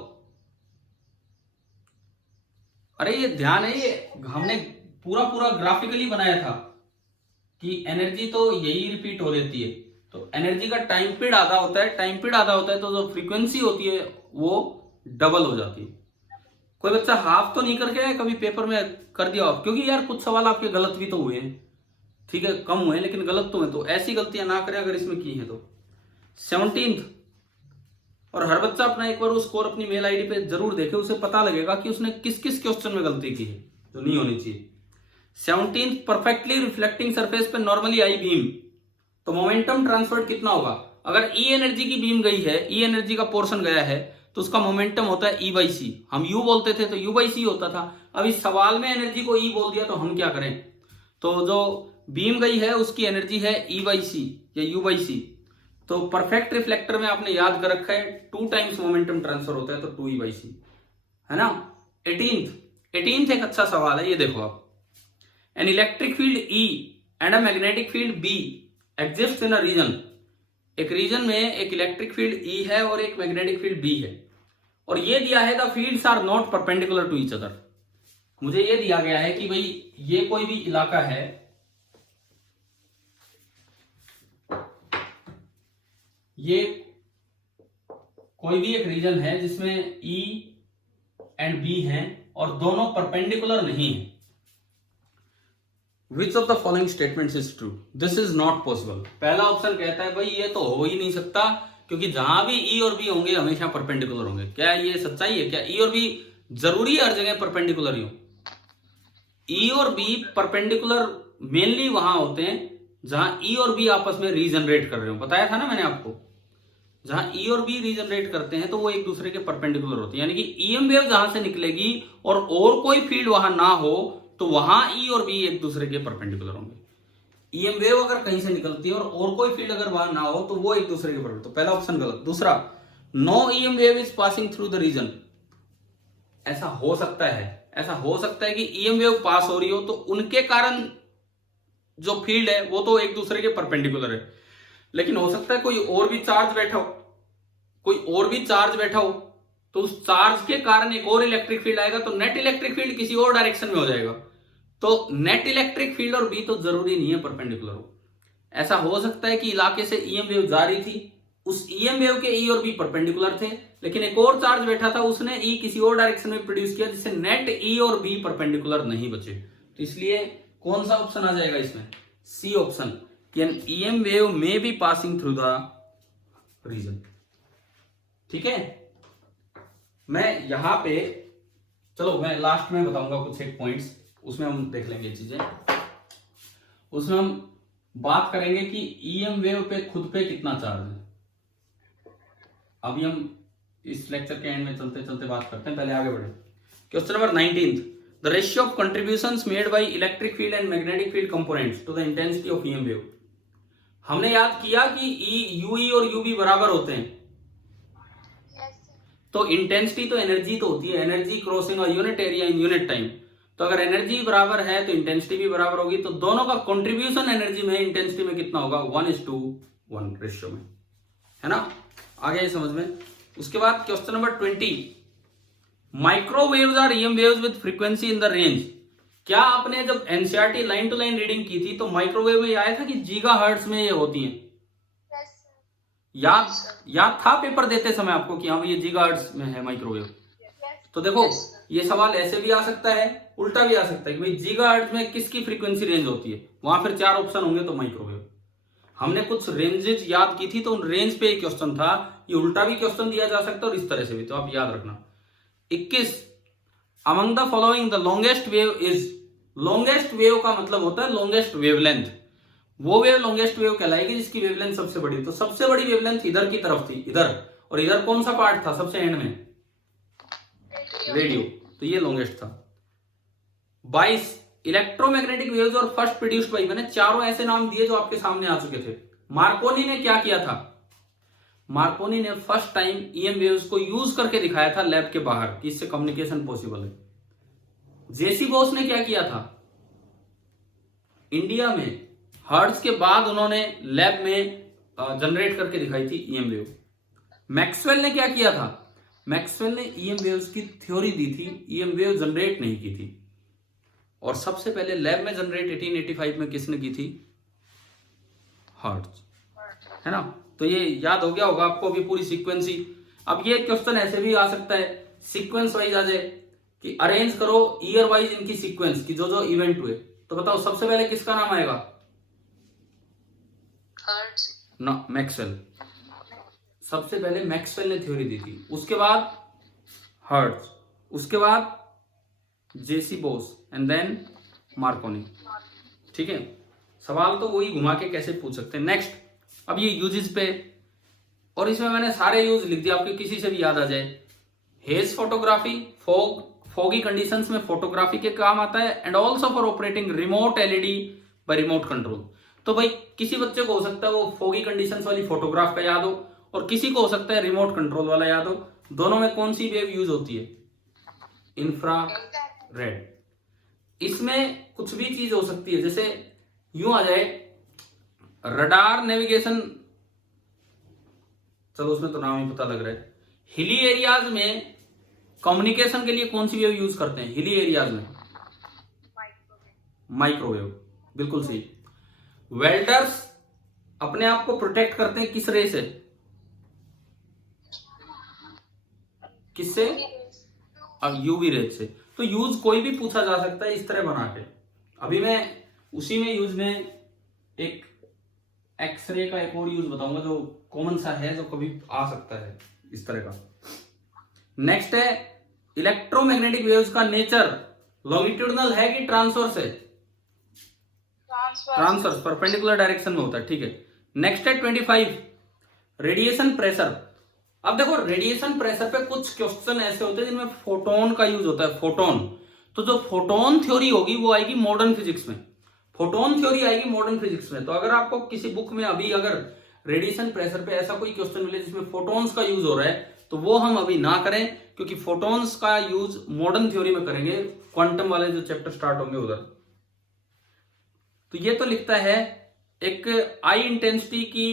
अरे ये ध्यान है, ये हमने पूरा पूरा ग्राफिकली बनाया था कि एनर्जी तो यही रिपीट हो रहती है। तो एनर्जी का टाइम पीरियड आधा होता है, टाइम पीरियड आधा होता है, तो जो फ्रीक्वेंसी होती है वो डबल हो जाती है। कोई बच्चा हाफ तो नहीं करके आया कभी पेपर में? कर दिया आप, क्योंकि यार कुछ सवाल आपके गलत भी तो हुए हैं, ठीक है, कम हुए हैं लेकिन गलत तो हुए। तो ऐसी गलतियां ना करें अगर इसमें की है तो। 17th, और हर बच्चा अपना एक बार वो स्कोर अपनी मेल आईडी पे जरूर देखे, उसे पता लगेगा कि उसने किस किस क्वेश्चन में गलती की है जो नहीं होनी चाहिए। 17th, परफेक्टली रिफ्लेक्टिंग सरफेस पे नॉर्मली आई बीम, तो मोमेंटम ट्रांसफर कितना होगा? अगर ई एनर्जी की बीम गई है, ई एनर्जी का पोर्शन गया है, तो उसका मोमेंटम होता है ई बाई सी। हम यू बोलते थे तो यू बाई सी होता था। अब इस सवाल में एनर्जी को ई बोल दिया तो हम क्या करें? तो जो बीम गई है उसकी एनर्जी है ई बाई सी या यू बाई सी। तो परफेक्ट रिफ्लेक्टर में आपने याद कर रखा है 2 टाइम्स मोमेंटम ट्रांसफर होता है, तो 2 ई बाई सी, है ना। 18th एक अच्छा सवाल है, ये देखो आप। An electric field E and a magnetic field B exist in a region. एक रीजन में एक इलेक्ट्रिक फील्ड ई है और एक मैग्नेटिक फील्ड बी है, और ये दिया है the fields are not perpendicular to each other. मुझे ये दिया गया है कि भाई ये कोई भी इलाका है, ये कोई भी एक रीजन है जिसमें ई एंड बी हैं और दोनों परपेंडिकुलर नहीं है। Which of the following statements is true? This is not possible. पहला ऑप्शन कहता है भाई ये तो हो ही नहीं सकता, क्योंकि जहां भी ई और बी होंगे हमेशा परपेंडिकुलर होंगे। क्या ये सच्चाई है? क्या ई और बी जरूरी है हर जगह परपेंडिकुलर ही हो? ई और बी परपेंडिकुलर मेनली वहां होते हैं जहां ई और बी आपस में रीजनरेट कर रहे हो। बताया था ना मैंने आपको, जहां ई और बी रीजनरेट करते हैं तो वो एक दूसरे के परपेंडिकुलर होते हैं। यानी कि ईएम वेव जहां से निकलेगी और कोई फील्ड वहां ना हो तो वहां ई और बी एक दूसरे के परपेंडिकुलर होंगे। ईएम वेव अगर कहीं से निकलती है और कोई फील्ड अगर वहां ना हो तो वो एक दूसरे के परपेंडिकुलर। तो पहला ऑप्शन गलत। दूसरा, no EM wave is passing through the region. ऐसा हो सकता है कि ईएम वेव पास हो रही हो तो उनके कारण जो फील्ड है वो तो एक दूसरे के परपेंडिकुलर है, लेकिन हो सकता है कोई और भी चार्ज बैठा हो तो उस चार्ज के कारण एक और इलेक्ट्रिक फील्ड आएगा, तो नेट इलेक्ट्रिक फील्ड किसी और डायरेक्शन में हो जाएगा। तो नेट इलेक्ट्रिक फील्ड और बी तो जरूरी नहीं है परपेंडिकुलर हो। ऐसा हो सकता है कि इलाके से ईएम वेव जा रही थी, उस ईएम वेव के ई और बी परपेंडिकुलर थे, लेकिन एक और चार्ज बैठा था, उसने ई किसी और डायरेक्शन में प्रोड्यूस किया, जिससे नेट ई और बी परपेंडिकुलर नहीं बचे। तो इसलिए कौन सा ऑप्शन आ जाएगा इसमें? C option, an EM wave में be passing through the region. ठीक है, मैं यहां पे, चलो मैं लास्ट में बताऊंगा कुछ एक पॉइंट्स, उसमें हम देख लेंगे चीजें। उसमें हम बात करेंगे कि ईएम वेव पे खुद पे कितना चार्ज है। अभी हम इस लेक्चर के एंड में चलते चलते बात करते हैं, पहले आगे बढ़े। Question number 19, the ratio of contributions made by electric field and magnetic field components to the intensity of EM wave. हमने याद किया कि यूई और यूबी बराबर होते हैं, तो इंटेंसिटी तो एनर्जी तो होती है, एनर्जी क्रॉसिंग और unit area in unit time. तो अगर एनर्जी बराबर है तो इंटेंसिटी भी बराबर होगी, तो दोनों का कंट्रीब्यूशन एनर्जी में इंटेंसिटी में कितना होगा? 1:1 रेशियो में, है ना। आ गया समझ में। उसके बाद question number 20, microwaves are EM waves with frequency in the range. क्या आपने जब NCERT line to line reading की थी तो माइक्रोवेव में आया था कि गीगाहर्ट्ज में ये होती हैं? याद था पेपर देते समय आपको कि हाँ ये गीगाहर्ट्ज में है माइक्रोवेव? तो देखो ये सवाल ऐसे भी आ सकता है, उल्टा भी आ सकता है कि भाई गीगाहर्ट्ज में किसकी फ्रीक्वेंसी रेंज होती है, वहां फिर 4 ऑप्शन होंगे तो माइक्रोवेव। हमने कुछ रेंजेज याद की थी, तो उन रेंज पे एक क्वेश्चन था। ये उल्टा भी क्वेश्चन दिया जा सकता है और इस तरह से भी, तो आप याद रखना। 21, among the following the longest wave is. Longest wave का मतलब होता है लॉन्गेस्ट वेवलेंथ। वो वेव लॉन्गेस्ट वेव कहलाएगी जिसकी वेवलेंथ सबसे बड़ी। तो सबसे बड़ी वेवलेंथ इधर की तरफ थी, इधर, और इधर कौन सा पार्ट था सबसे एंड में? रेडियो। तो ये लॉन्गेस्ट था। 22, इलेक्ट्रोमैग्नेटिक वेव्स और फर्स्ट प्रोड्यूस्ड बाय। मैंने चारों ऐसे नाम दिए जो आपके सामने आ चुके थे। मार्कोनी ने क्या किया था? मार्कोनी ने फर्स्ट टाइम ईएम वेव्स को यूज करके दिखाया था लैब के बाहर कि इससे कम्युनिकेशन पॉसिबल है। जेसी बोस ने क्या किया था? इंडिया में हर्ट्ज के बाद उन्होंने लैब में जनरेट करके दिखाई थी ईएम वेव। मैक्सवेल ने क्या किया था? मैक्सवेल ने ईएम वेव्स की थ्योरी दी थी, ईएम वेव जनरेट नहीं की थी। और सबसे पहले लैब में जनरेट 1885 में किसने की थी? हर्ट्ज, है ना। तो ये याद हो गया होगा आपको अभी पूरी सीक्वेंस ही। अब ये क्वेश्चन ऐसे भी आ सकता है, सीक्वेंस वाइज आ जाए कि अरेंज करो ईयर वाइज इनकी सीक्वेंस की जो जो इवेंट हुए। तो बताओ सबसे पहले किसका नाम आएगा? हर्ट्ज ना, मैक्सवेल। सबसे पहले मैक्सवेल ने थ्योरी दी थी, उसके बाद हर्ट्ज, उसके बाद जेसी बोस एंड देन मार्कोनी। ठीक है, सवाल तो वही घुमा के कैसे पूछ सकते हैं। नेक्स्ट, अब ये यूजेस पे, और इसमें मैंने सारे यूज लिख दिया, आपके किसी से भी याद आ जाए। हेज फोटोग्राफी, फॉगी कंडीशंस में फोटोग्राफी के काम आता है, and also for operating remote LED by remote control. तो भाई किसी बच्चे को हो सकता है वो फॉगी कंडीशंस वाली फोटोग्राफ का याद हो, और किसी को हो सकता है रिमोट कंट्रोल वाला याद हो। दोनों में कौन सी वेव यूज होती है? इंफ्रारेड। इसमें कुछ भी चीज हो सकती है, जैसे यूं आ जाए रडार नेविगेशन, चलो उसमें तो नाम ही पता लग रहा है। हिली एरियाज में कम्युनिकेशन के लिए कौन सी वेव यूज करते हैं हिली एरियाज में? माइक्रोवेव, बिल्कुल सही। वेल्डर्स अपने आप को प्रोटेक्ट करते हैं किस रे से? किससे? यूवी रे से। तो यूज कोई भी पूछा जा सकता है इस तरह बना के। अभी मैं उसी में यूज में एक एक्सरे का एक और यूज बताऊंगा जो कॉमन सा है, जो कभी आ सकता है इस तरह का। नेक्स्ट है इलेक्ट्रोमैग्नेटिक वेव्स का नेचर लॉन्गिट्यूडनल है कि ट्रांसवर्स है? ट्रांसवर्स, परपेंडिकुलर डायरेक्शन में होता है। ठीक है, नेक्स्ट है 25, रेडिएशन प्रेशर। अब देखो रेडिएशन प्रेशर पे कुछ क्वेश्चन ऐसे होते हैं जिनमें फोटोन का यूज होता है, फोटोन। तो जो फोटोन थ्योरी होगी वो आएगी मॉडर्न फिजिक्स में, फोटोन थ्योरी आएगी मॉडर्न फिजिक्स में। तो अगर आपको किसी बुक में अभी अगर रेडिएशन प्रेशर पे ऐसा कोई क्वेश्चन मिले जिसमें फोटोन्स का यूज हो रहा है, तो वो हम अभी ना करें, क्योंकि फोटोन्स का यूज मॉडर्न थ्योरी में करेंगे, क्वांटम वाले जो चैप्टर स्टार्ट होंगे उधर। तो ये तो लिखता है एक आई इंटेंसिटी की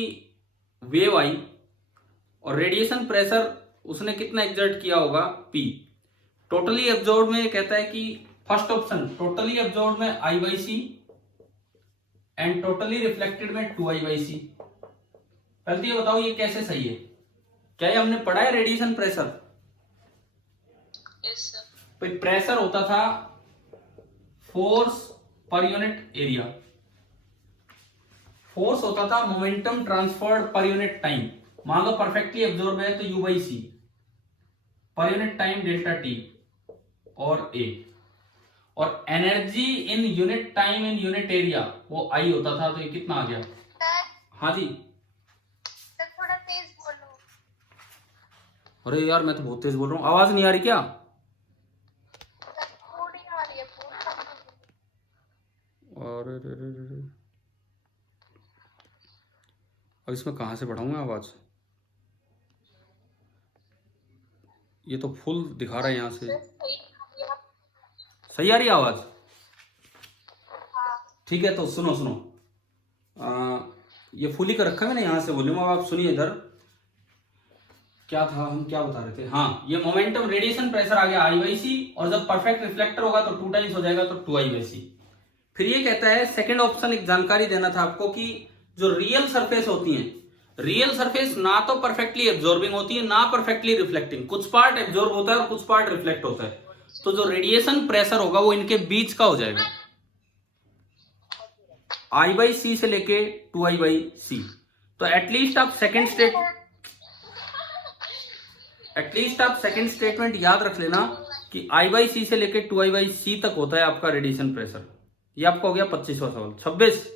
वेव आई, और रेडिएशन प्रेशर उसने कितना एग्जर्ट किया होगा? पी। टोटली एब्जॉर्ब में कहता है कि फर्स्ट ऑप्शन टोटली एब्जॉर्ब में I by C and totally reflected में 2i बाई सी। पहले ये बताओ ये कैसे सही है? क्या ये हमने पढ़ा है रेडिएशन प्रेशर? Yes sir. भाई प्रेशर होता था force per unit area, force होता था momentum transferred per unit time. मान लो परफेक्टली एब्जॉर्ब है तो you by C, per unit time delta T और ए, और energy in unit time in unit area वो आई होता था। तो ये कितना आ गया? हाँ जी सर थोड़ा तेज बोलो। अरे यार मैं तो बहुत तेज बोल रहा हूँ, आवाज नहीं आ रही क्या? सर थोड़ी आ रही है, अरे अब इसमें कहाँ से बढ़ाऊंगा आवाज? ये तो फुल दिखा रहा है यहाँ से। सही आ रही है आवाज? ठीक है, तो सुनो सुनो, ये फुल ही कर रखा है मैंने यहाँ से वॉल्यूम। अब आप सुनिए इधर क्या था, हम क्या बता रहे थे। हाँ, ये मोमेंटम रेडिएशन प्रेशर आ गया आई बाई सी, और जब परफेक्ट रिफ्लेक्टर होगा तो 2 टाइम्स हो जाएगा तो 2i बाई सी। फिर ये कहता है सेकंड ऑप्शन, एक जानकारी देना था आपको कि जो रियल सरफेस होती हैं, रियल सरफेस ना तो परफेक्टली एब्जॉर्बिंग होती है ना परफेक्टली रिफ्लेक्टिंग, कुछ पार्ट एब्जॉर्ब होता है और कुछ पार्ट रिफ्लेक्ट होता है। तो जो रेडिएशन प्रेशर होगा वो इनके बीच का हो जाएगा। आई बाई सी से लेके 2i बाई सी। तो एटलीस्ट आप सेकेंड स्टेटमेंट याद रख लेना कि आई बाई सी से लेके 2i बाई सी तक होता है आपका रेडिएशन प्रेशर। ये आपका हो गया 25वां सवाल। 26,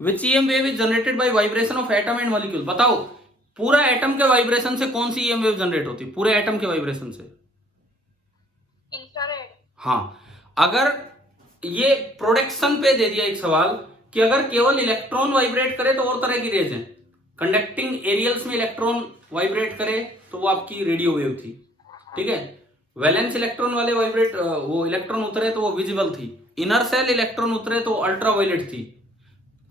which EM wave is generated by vibration of atom and molecule. बताओ पूरा एटम के वाइब्रेशन से कौन सी ईएम वेव जनरेट होती है? पूरे एटम के वाइब्रेशन से इंफ्रारेड। हाँ, अगर ये प्रोडक्शन पे दे दिया एक सवाल कि अगर केवल इलेक्ट्रॉन वाइब्रेट करे तो और तरह की रेज है। कंडक्टिंग एरियल्स में इलेक्ट्रॉन वाइब्रेट करे तो वो आपकी रेडियो वेव थी, ठीक है। वैलेंस इलेक्ट्रॉन वाले वाइब्रेट वो इलेक्ट्रॉन उतरे तो वो विजिबल थी। इनर सेल इलेक्ट्रॉन उतरे तो अल्ट्रावायलेट थी।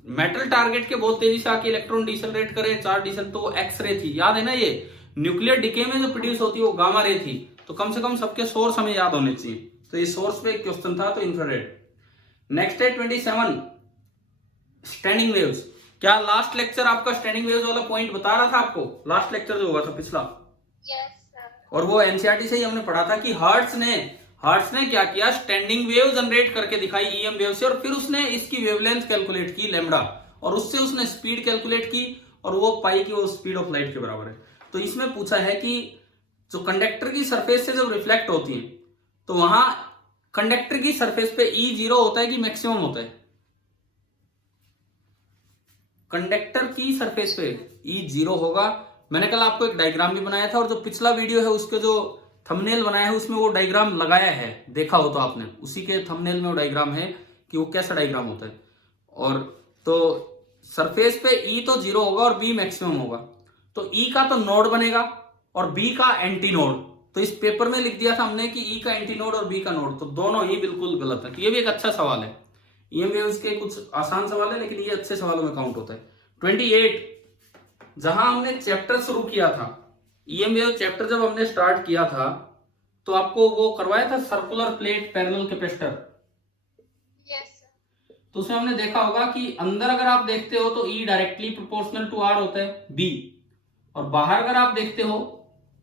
मेटल टारगेट के बहुत तेजी से आके इलेक्ट्रॉन डिसलरेट करे, चार्ज डिसल, तो एक्सरे थी। याद है ना, ये न्यूक्लियर डिके में जो प्रोड्यूस होती है वो गामा रे थी। तो कम से कम सबके सोर्स हमें याद होने चाहिए। तो ये सोर्स पे एक क्वेश्चन था, तो इंफ्रारेड। नेक्स्ट है 27, स्टैंडिंग वेव्स। क्या लास्ट लेक्चर आपका स्टैंडिंग वेव्स वाला पॉइंट बता रहा था आपको? लास्ट लेक्चर जो हुआ था पिछला, यस सर। और वो एनसीईआरटी से ही हमने पढ़ा था कि हर्ट्ज ने क्या किया, स्टैंडिंग वेव जनरेट करके दिखाई ईएम वेव से, और फिर उसने इसकी वेवलेंथ कैलकुलेट की लैम्डा, और उससे उसने स्पीड कैलकुलेट की, और वो पाई की वो स्पीड ऑफ लाइट के बराबर है। तो इसमें पूछा है कि जो कंडक्टर की सरफेस से जब रिफ्लेक्ट होती है तो वहां कंडक्टर की सरफेस पे ई जीरो होता है कि मैक्सिमम होता है? कंडक्टर की सरफेस पे ई जीरो होगा। मैंने कल आपको एक डायग्राम भी बनाया था, और जो पिछला वीडियो है उसके जो थंबनेल बनाया है उसमें वो डायग्राम लगाया है, देखा हो तो आपने, उसी के थंबनेल में वो डायग्राम है कि वो कैसा डायग्राम होता है। और तो सरफेस पे ई तो जीरो होगा और बी मैक्सिमम होगा, तो ई का तो नोड बनेगा और बी का एंटी नोड। तो इस पेपर में लिख दिया था हमने कि ई का एंटी नोड और बी का नोड, तो दोनों ही बिल्कुल गलत है। तो ये भी एक अच्छा सवाल है। ईएम वेव्स के कुछ आसान सवाल है, लेकिन ये अच्छे सवालों में काउंट होता है। 28, जहां हमने चैप्टर शुरू किया था, ईएम वेव चैप्टर जब हमने स्टार्ट किया था तो आपको वो करवाया था circular plate parallel capacitor. Yes. तो उसमें हमने देखा होगा कि अंदर अगर आप देखते हो तो E directly proportional to r होता है, बी, और बाहर अगर आप देखते हो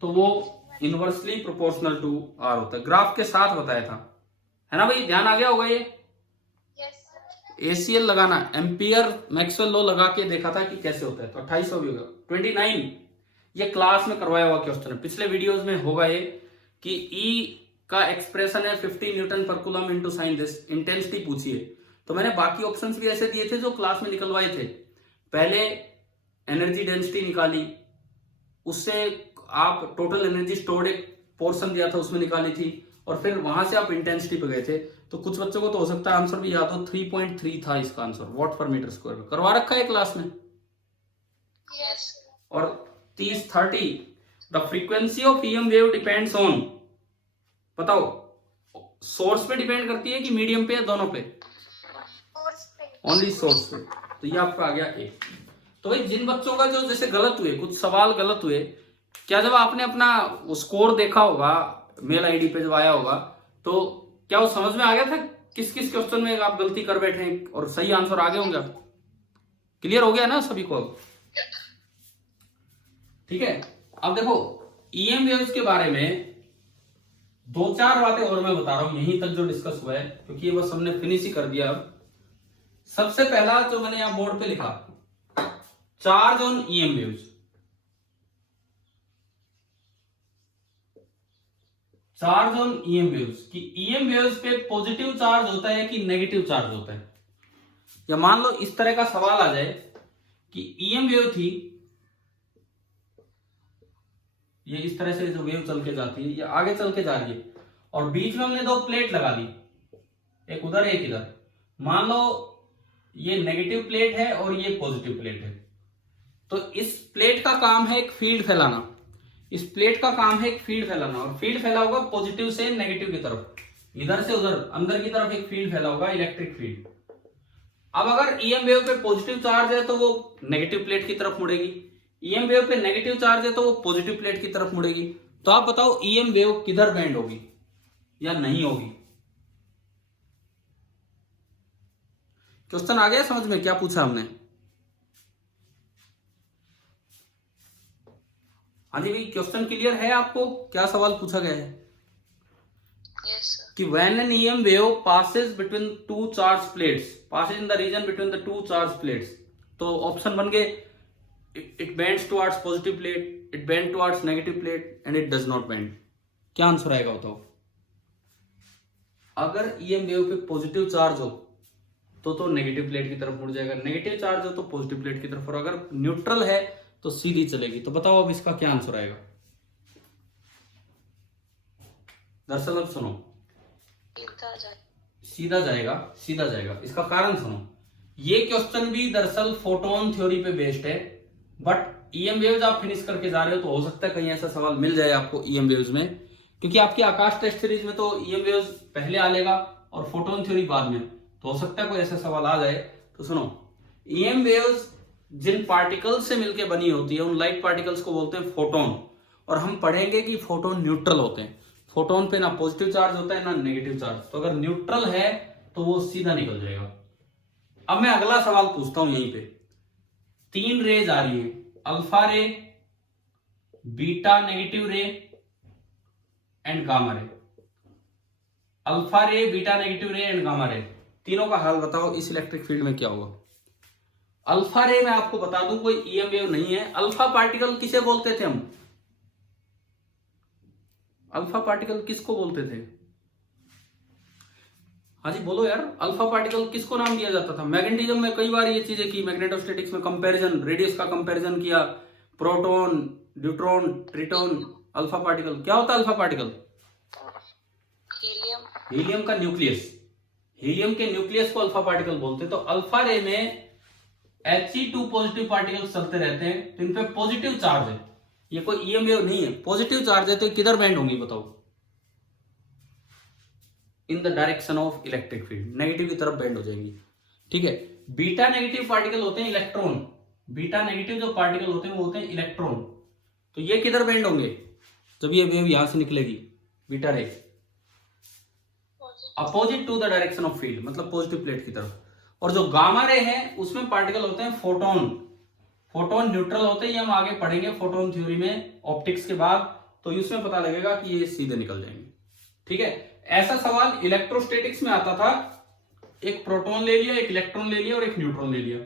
तो वो इनवर्सली प्रोपोर्शनल टू आर होता है। ग्राफ के साथ बताया था, है ना भाई? ध्यान आ गया होगा ये। एसीएल लगाना, एम्पियर मैक्सवेल लॉ लगा के देखा था कि कैसे होता है। तो 28 भी होगा। 29, ये क्लास में करवाया हुआ क्वेश्चन है, पिछले वीडियोस में होगा ये, कि ई का एक्सप्रेशन है 50 न्यूटन पर coulomb into sine this, intensity पूछी है। तो मैंने बाकी ऑप्शंस भी ऐसे दिए थे जो क्लास में निकलवाए थे। पहले एनर्जी डेंसिटी निकाली, उससे आप टोटल एनर्जी स्टोर्ड एक पोर्शन दिया था उसमें निकाली थी, और फिर वहां से आप इंटेंसिटी पे गए थे। तो कुछ बच्चों को तो हो सकता है आंसर भी याद हो, 3.3 था इसका आंसर वॉट पर मीटर स्क्वायर में। करवा रखा है क्लास में। यस। और 30 the frequency of EM wave depends on, बताओ सोर्स पे डिपेंड करती है कि मीडियम पे या दोनों पे? ओनली सोर्स पे। तो ये आपका आ गया ए। तो भाई जिन बच्चों का जो जैसे गलत हुए, कुछ सवाल गलत हुए, क्या जब आपने अपना स्कोर देखा होगा मेल आईडी पे जब आया होगा, तो क्या वो समझ में आ गया था किस किस क्वेश्चन में आप गलती कर बैठे हैं और सही आंसर आ गए होंगे? क्लियर हो गया ना सभी को? ठीक है। अब देखो ईएम वेव्स के बारे में 2-4 बातें और मैं बता रहा हूं, यहीं तक जो डिस्कस हुआ है, क्योंकि ये बस हमने फिनिश ही कर दिया। अब सबसे पहला जो मैंने यहां बोर्ड पे लिखा, charge on EM waves. Charge on EM waves, कि ईएम वेव्स पे पॉजिटिव चार्ज होता है कि नेगेटिव चार्ज होता है। या मान लो इस तरह का सवाल आ जाए कि ईएम वेव थी, ये इस तरह से जो वेव चल के जाती है, ये आगे चल के जा रही है, और बीच में हमने 2 प्लेट लगा दी, एक उधर एक इधर। मान लो ये नेगेटिव प्लेट है और ये पॉजिटिव प्लेट है। तो इस प्लेट का काम है एक फील्ड फैलाना, इस प्लेट का काम है एक फील्ड फैलाना, और फील्ड फैला होगा पॉजिटिव से नेगेटिव की तरफ, इधर से उधर अंदर की तरफ एक फील्ड फैला होगा, इलेक्ट्रिक फील्ड। अब अगर ईएम वेव पे पॉजिटिव चार्ज है तो वो नेगेटिव प्लेट की तरफ मुड़ेगी, ईएम वेव पे नेगेटिव चार्ज है तो वो पॉजिटिव प्लेट की तरफ मुड़ेगी। तो आप बताओ ईएम वेव किधर बेंड होगी या नहीं होगी? क्वेश्चन आ गया समझ में क्या पूछा हमने? हाँ जी भाई, क्वेश्चन क्लियर है आपको? क्या सवाल पूछा गया है? Yes, sir. कि when an EM wave passes between two charged plates, passes in the region between the two charged plates, तो ऑप्शन बन गए, it bends towards positive plate, it bends towards negative plate and it does not bend. क्या आंसर आएगा बताओ? अगर EM वेव पे पॉजिटिव चार्ज हो तो नेगेटिव प्लेट की तरफ मुड़ जाएगा, नेगेटिव चार्ज हो तो पॉजिटिव प्लेट की तरफ, और अगर न्यूट्रल है तो सीधी चलेगी। तो बताओ अब इसका क्या आंसर आएगा? दरअसल अब सुनो, सीधा जाएगा, सीधा जाएगा। इसका कारण सुनो, ये क्वेश्चन भी दरअसल फोटोन थ्योरी पे बेस्ड है, बट ईएम वेव्स आप फिनिश करके जा रहे हो तो हो सकता है कहीं ऐसा सवाल मिल जाए आपको ईएम वेव्स में, क्योंकि आपकी आकाश टेस्ट सीरीज में तो ईएम वेव्स पहले आ लेगा और फोटोन थ्योरी बाद में, तो हो सकता है कोई ऐसा सवाल आ जाए। तो सुनो, ईएम वेव्स जिन पार्टिकल्स से मिलकर बनी होती है उन लाइट पार्टिकल्स को बोलते हैं फोटोन, और हम पढ़ेंगे कि फोटोन न्यूट्रल होते हैं। फोटोन पे ना पॉजिटिव चार्ज होता है ना नेगेटिव चार्ज, तो अगर न्यूट्रल है तो वो सीधा निकल जाएगा। अब मैं अगला सवाल पूछता हूं, यहीं पे 3 रेज आ रही है, अल्फा रे, बीटा नेगेटिव रे एंड गामा रे। अल्फा रे, बीटा नेगेटिव रे एंड गामा रे, तीनों का हाल बताओ इस इलेक्ट्रिक फील्ड में क्या होगा? अल्फा रे में आपको बता दूं कोई ईएम वेव नहीं है। अल्फा पार्टिकल किसे बोलते थे हम? अल्फा पार्टिकल किसको बोलते थे? हाँ जी बोलो यार, अल्फा पार्टिकल किसको नाम दिया जाता था? मैग्नेटिज्म में कई बार ये चीजें की, मैग्नेटोस्टैटिक्स में कंपैरिजन, रेडियस का कंपैरिजन किया, प्रोटॉन, न्यूट्रॉन, ट्रिटॉन, अल्फा पार्टिकल। क्या होता है अल्फा पार्टिकल? हीलियम। हीलियम का न्यूक्लियस, हीलियम के न्यूक्लियस को अल्फा पार्टिकल बोलते हैं। तो अल्फा रे में He2 पॉजिटिव पार्टिकल्स चलते रहते हैं, तो इन पे पॉजिटिव चार्ज है, ये कोई ईएम वेव नहीं है, पॉजिटिव चार्ज है, तो किधर बैंड होंगी बताओ? In the direction of electric field, negative की तरफ बैंड हो जाएंगी। ठीक है, बीटा नेगेटिव पार्टिकल होते हैं इलेक्ट्रॉन, बीटा नेगेटिव जो पार्टिकल होते हैं वो होते हैं इलेक्ट्रॉन, तो ये किधर बैंड होंगे जब ये वेव यहां से निकलेगी? Beta ray opposite to the direction of field, मतलब पॉजिटिव प्लेट की तरफ। और जो गामा रे है उसमें पार्टिकल होते हैं फोटोन, फोटोन न्यूट्रल होते हैं, ये हम आगे पढ़ेंगे फोटोन थ्योरी में ऑप्टिक्स के बाद, तो इसमें पता लगेगा कि ये सीधे निकल जाएंगे। ठीक है, ऐसा सवाल इलेक्ट्रोस्टैटिक्स में आता था, एक प्रोटॉन ले लिया, एक इलेक्ट्रॉन ले लिया और एक न्यूट्रॉन ले लिया,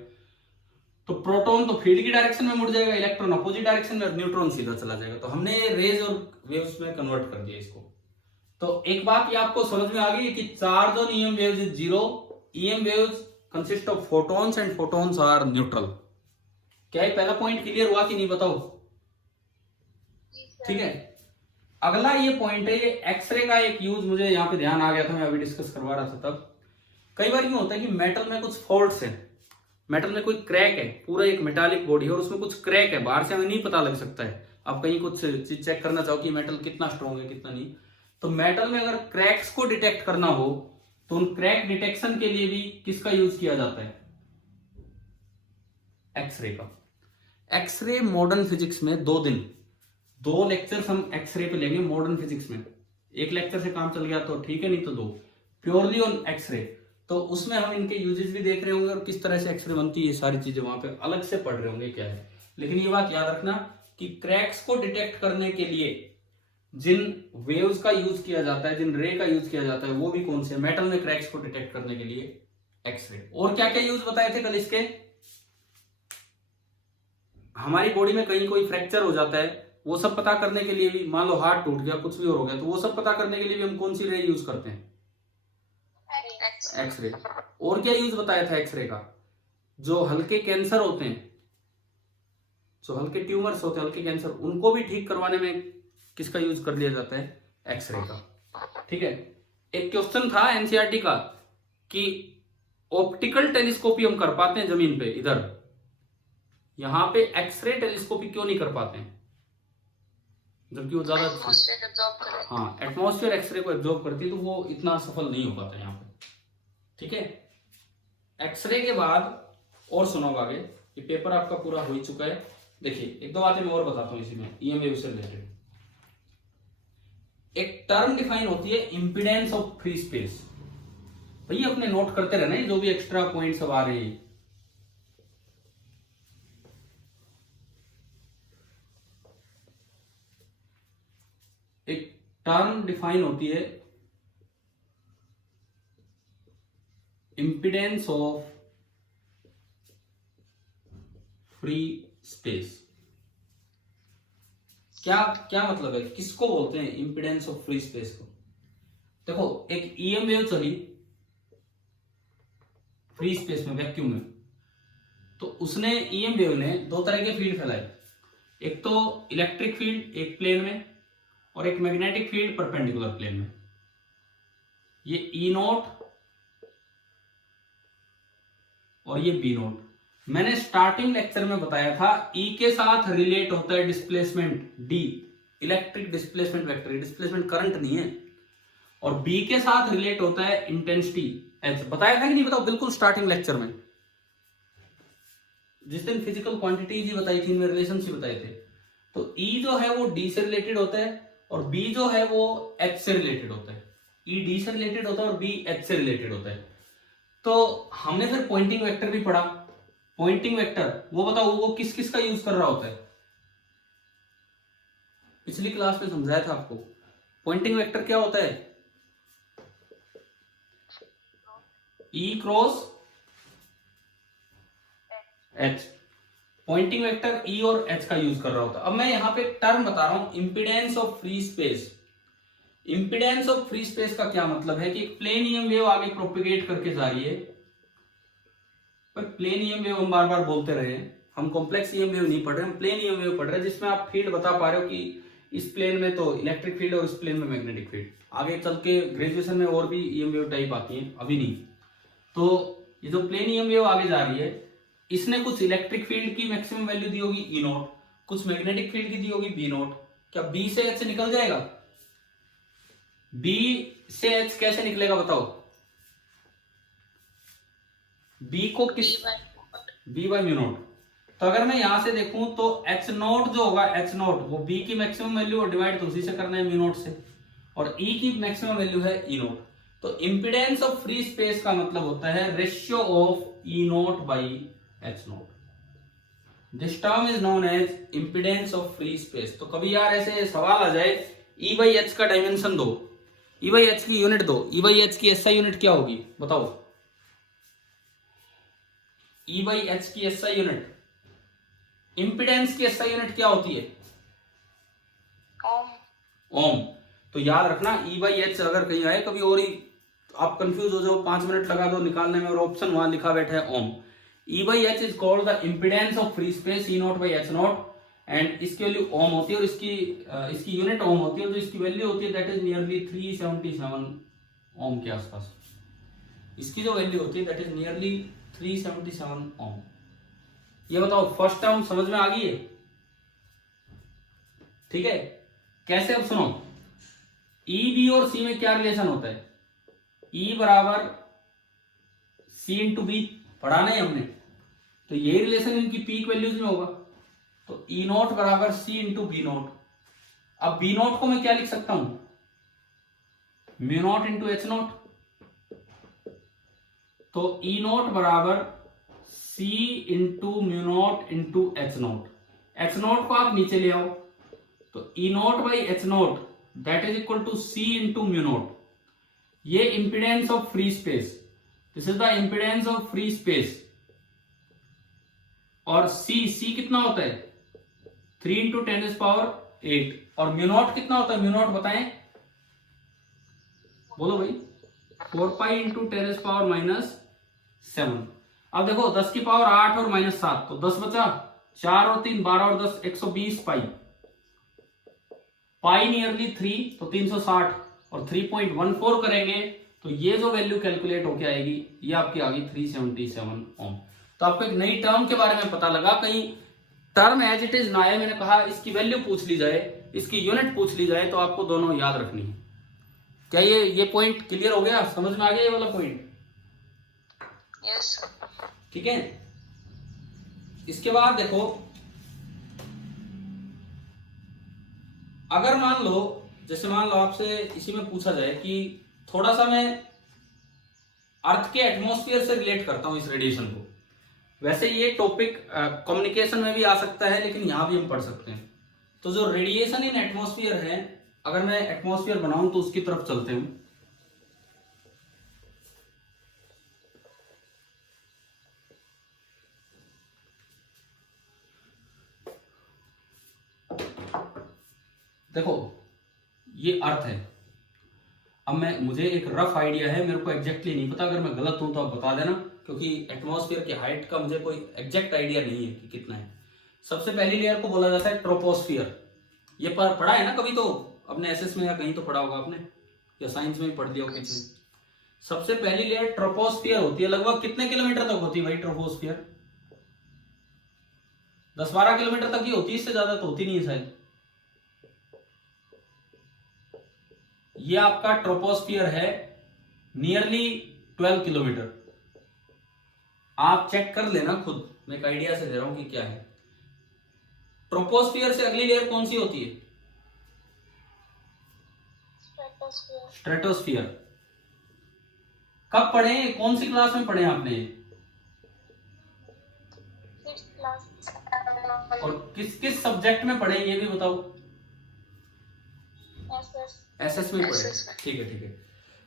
तो प्रोटॉन तो फील्ड की डायरेक्शन में मुड़ जाएगा, इलेक्ट्रॉन अपोजिट डायरेक्शन में, न्यूट्रॉन सीधा चला जाएगा। तो हमने रेज और वेव्स में कन्वर्ट कर दिया इसको। तो एक बात ये आपको समझ में आ गई कि charge on EM waves is zero, EM waves consist of photons and photons are neutral. क्या ये पहला पॉइंट क्लियर हुआ कि नहीं बताओ? ठीक है, अगला ये पॉइंट है, ये एक्सरे का एक यूज मुझे यहाँ पे ध्यान आ गया था, मैं अभी डिस्कस करवा रहा था तब। कई बार यूं होता है कि मेटल में कुछ फॉल्ट्स है, मेटल में कोई क्रैक है, पूरा एक मेटालिक बॉडी है और उसमें कुछ क्रैक है, बाहर से हमें नहीं पता लग सकता है। आप कहीं कुछ चीज चेक करना चाहो कि मेटल कितना स्ट्रॉन्ग है कितना नहीं, तो मेटल में अगर क्रैक्स को डिटेक्ट करना हो तो उन क्रैक डिटेक्शन के लिए भी किसका यूज किया जाता है? एक्सरे का। एक्सरे मॉडर्न फिजिक्स में 2 दिन 2 लेक्चर्स हम एक्सरे पे लेंगे मॉडर्न फिजिक्स में। एक लेक्चर से काम चल गया तो ठीक है, नहीं तो 2 प्योरली ऑन एक्सरे, तो उसमें हम इनके यूजेस भी देख रहे होंगे और किस तरह से एक्सरे बनती है, ये सारी चीजें वहां पे अलग से पढ़ रहे होंगे क्या है। लेकिन ये बात याद रखना कि क्रैक्स को डिटेक्ट करने के लिए जिन वेव्स का यूज किया जाता है, जिन रे का यूज किया जाता है, वो भी कौन से? मेटल में क्रैक्स को डिटेक्ट करने के लिए एक्सरे। और क्या क्या यूज बताए थे कल इसके? हमारी बॉडी में कहीं कोई फ्रैक्चर हो जाता है, वो सब पता करने के लिए भी, मान लो हार्ट टूट गया, कुछ भी और हो गया, तो वो सब पता करने के लिए भी हम कौन सी रे यूज करते हैं? एक्सरे। और क्या यूज बताया था एक्सरे का? जो हल्के कैंसर होते हैं, जो हल्के ट्यूमर्स होते हैं, हल्के कैंसर, उनको भी ठीक करवाने में किसका यूज कर लिया जाता है? एक्सरे का। ठीक है, एक क्वेश्चन था एनसीईआरटी का कि ऑप्टिकल टेलीस्कोपी हम कर पाते हैं जमीन पे, इधर यहां पे एक्सरे टेलीस्कोपी क्यों नहीं कर पाते हैं? जबकि वो ज्यादा, हाँ एटमॉस्फेयर एक्सरे को एब्जॉर्ब करती है, तो वो इतना सफल नहीं हो पाता यहाँ पे। ठीक है, एक्सरे के बाद और सुनोगे आगे, ये पेपर आपका पूरा हो ही चुका है। देखिए एक 2 बातें मैं और बताता हूँ इसी में, ईएम वेव से रिलेटेड। एक टर्म डिफाइन होती है इंपीडेंस ऑफ फ्री स्पेस। भैया अपने नोट करते रहना है जो भी एक्स्ट्रा पॉइंट्स अब आ रहे हैं। एक टर्म डिफाइन होती है इम्पिडेंस ऑफ फ्री स्पेस। क्या क्या मतलब है, किसको बोलते हैं इम्पिडेंस ऑफ फ्री स्पेस को? देखो, एक ईएम वेव चली फ्री स्पेस में, वैक्यूम में, तो उसने ईएम वेव ने दो तरह के फील्ड फैलाए, एक तो इलेक्ट्रिक फील्ड एक प्लेन में और एक मैग्नेटिक फील्ड परपेंडिकुलर प्लेन में। ये ई नोट और ये बी नोट। मैंने स्टार्टिंग लेक्चर में बताया था ई के साथ रिलेट होता है displacement D, electric displacement vector, displacement current नहीं है, और बी के साथ रिलेट होता है इंटेंसिटी एच। बताया था कि नहीं बताओ? बिल्कुल स्टार्टिंग लेक्चर में, जिस दिन फिजिकल क्वांटिटीज ही बताई थी, इनमें रिलेशनशिप बताए थे। तो ई जो है वो डी से रिलेटेड होता है और बी जो है वो एच से रिलेटेड होता है। ई डी से रिलेटेड होता है और बी एच से रिलेटेड होता है। तो हमने फिर पॉइंटिंग वेक्टर भी पढ़ा। पॉइंटिंग वेक्टर वो बताओ वो किस किस का यूज कर रहा होता है? पिछली क्लास में समझाया था आपको। पॉइंटिंग वेक्टर क्या होता है? E cross H. Poynting vector E और एच का यूज कर रहा होता है। अब मैं यहां पे टर्म बता रहा हूं, impedance of free space. Impedance of free space का क्या मतलब है कि एक प्लेन ईएम वेव आगे प्रोपेगेट करके जा रही है। पर प्लेन ईएम वेव हम बार बार बोलते रहे हैं, हम कॉम्प्लेक्स ईएम वेव नहीं पढ़ रहे, हम प्लेन ईएम वेव पढ़ रहे हैं, जिसमें आप फील्ड बता पा रहे हो कि इस प्लेन में तो इलेक्ट्रिक फील्ड और इस प्लेन में मैग्नेटिक फील्ड। आगे चल के ग्रेजुएशन में और भी ईएम वेव टाइप आती है, अभी नहीं। तो ये जो प्लेन ईएम वेव आगे जा रही है, इसने कुछ इलेक्ट्रिक फील्ड की मैक्सिमम वैल्यू दी होगी ई नोट, कुछ मैग्नेटिक फील्ड की दी होगी बी नोट। क्या बी से एच निकल जाएगा? बी से एच कैसे निकलेगा बताओ? बी को किस, बी बाय म्यू नोट। तो अगर मैं यहां से देखूं तो एच नोट जो होगा, एच नोट वो बी की मैक्सिमम वैल्यू और डिवाइड तो उसी से करना है म्यू नोट से, और ई की मैक्सिमम वैल्यू है ई नोट। तो इंपिडेंस ऑफ फ्री स्पेस का मतलब होता है ratio of E naught by H naught. This term is known as impedance of free space. तो कभी यार ऐसे सवाल आ जाए, ई बाई एच का डायमेंशन दो, ई बाई एच की यूनिट दो, ई बाई एच की एसआई यूनिट क्या होगी बताओ? ई बाई एच की एसआई यूनिट, इंपिडेंस की एसआई यूनिट क्या होती है? ओम। ओम। तो याद रखना, ई बाई एच अगर कहीं आए कभी और ही आप कंफ्यूज हो जाओ, 5 मिनट लगा दो निकालने में और ऑप्शन वहां लिखा बैठा है ohm. E by H is called the impedance of free space, E naught by H naught, and इसकी वैल्यू ओम होती है और इसकी यूनिट ओम होती है, और जो इसकी वैल्यू होती है दैट इज नियरली 377 ओम के आसपास। इसकी जो वैल्यू होती है दैट इज नियरली 377 ओम। ये बताओ फर्स्ट टर्म समझ में आ गई है? ठीक है, कैसे? अब सुनो, ई बी और सी में क्या रिलेशन होता है? ई बराबर सी इंटू बी, पढ़ा नहीं हमने? तो यही रिलेशन इनकी पीक वैल्यूज में होगा। तो ई नोट बराबर सी इंटू बी नोट। अब बी नोट को मैं क्या लिख सकता हूं? Mu naught into H naught. तो ई नोट बराबर C into mu naught into H naught. H naught को आप नीचे ले आओ, तो E naught by H naught that is equal to C into mu naught. ये impedance of free space, this is the impedance of free space. और सी कितना होता है? 3 इंटू 10⁸ और म्यू नोट कितना होता है? म्यू नोट बताएं, बोलो भाई। 4 पाई इंटू 10⁻⁻7। अब देखो 10 की पावर 8 और -7, तो 10 बचा, 4 और 3 12 और 10 120 पाई। पाई नियरली 3, तो 360 और 3.14 करेंगे तो ये जो वैल्यू कैलकुलेट होके आएगी ये आपकी आ गई 377 ओम। तो आपको एक नई टर्म के बारे में पता लगा। कहीं टर्म एज इट इज ना आए, मैंने कहा इसकी वैल्यू पूछ ली जाए, इसकी यूनिट पूछ ली जाए, तो आपको दोनों याद रखनी है। क्या ये पॉइंट क्लियर हो गया? समझ में आ गया ये वाला पॉइंट? यस। ठीक है, इसके बाद देखो, अगर मान लो, जैसे मान लो आपसे इसी में पूछा जाए कि थोड़ा सा मैं अर्थ के एटमॉस्फेयर से रिलेट करता हूं इस रेडिएशन को। वैसे ये टॉपिक कम्युनिकेशन में भी आ सकता है, लेकिन यहां भी हम पढ़ सकते हैं। तो जो रेडिएशन इन एटमॉस्फेयर है, अगर मैं एटमॉस्फेयर बनाऊं तो उसकी तरफ चलते हैं। देखो ये अर्थ है। अब मुझे एक रफ आइडिया है, मेरे को एग्जैक्टली नहीं पता, अगर मैं गलत हूं तो आप बता देना, क्योंकि एटमॉस्फेयर की हाइट का मुझे कोई एग्जैक्ट आइडिया नहीं है कि कितना है। सबसे पहली लेयर को बोला जाता है ट्रोपोस्फियर। ये पढ़ा है ना कभी तो अपने एसएस में, या कहीं तो पढ़ा होगा आपने, या साइंस में पढ़ लिया हो पीछे। सबसे पहली लेयर ट्रोपोस्फियर होती है। लगभग कितने किलोमीटर तक होती है भाई ट्रोपोस्फियर? 10-12 किलोमीटर तक ही होती है, इससे ज्यादा तो होती नहीं है शायद। ये आपका ट्रोपोस्फियर है, नियरली 12 किलोमीटर। आप चेक कर लेना खुद, मैं एक आइडिया से दे रहा हूं कि क्या है। ट्रोपोस्फियर से अगली लेयर कौन सी होती है? स्ट्रेटोस्फियर। कब पढ़े, कौन सी क्लास में पढ़े आपने? और किस किस सब्जेक्ट में पढ़े ये भी बताओ। एसएस में पढ़े, ठीक है ठीक है।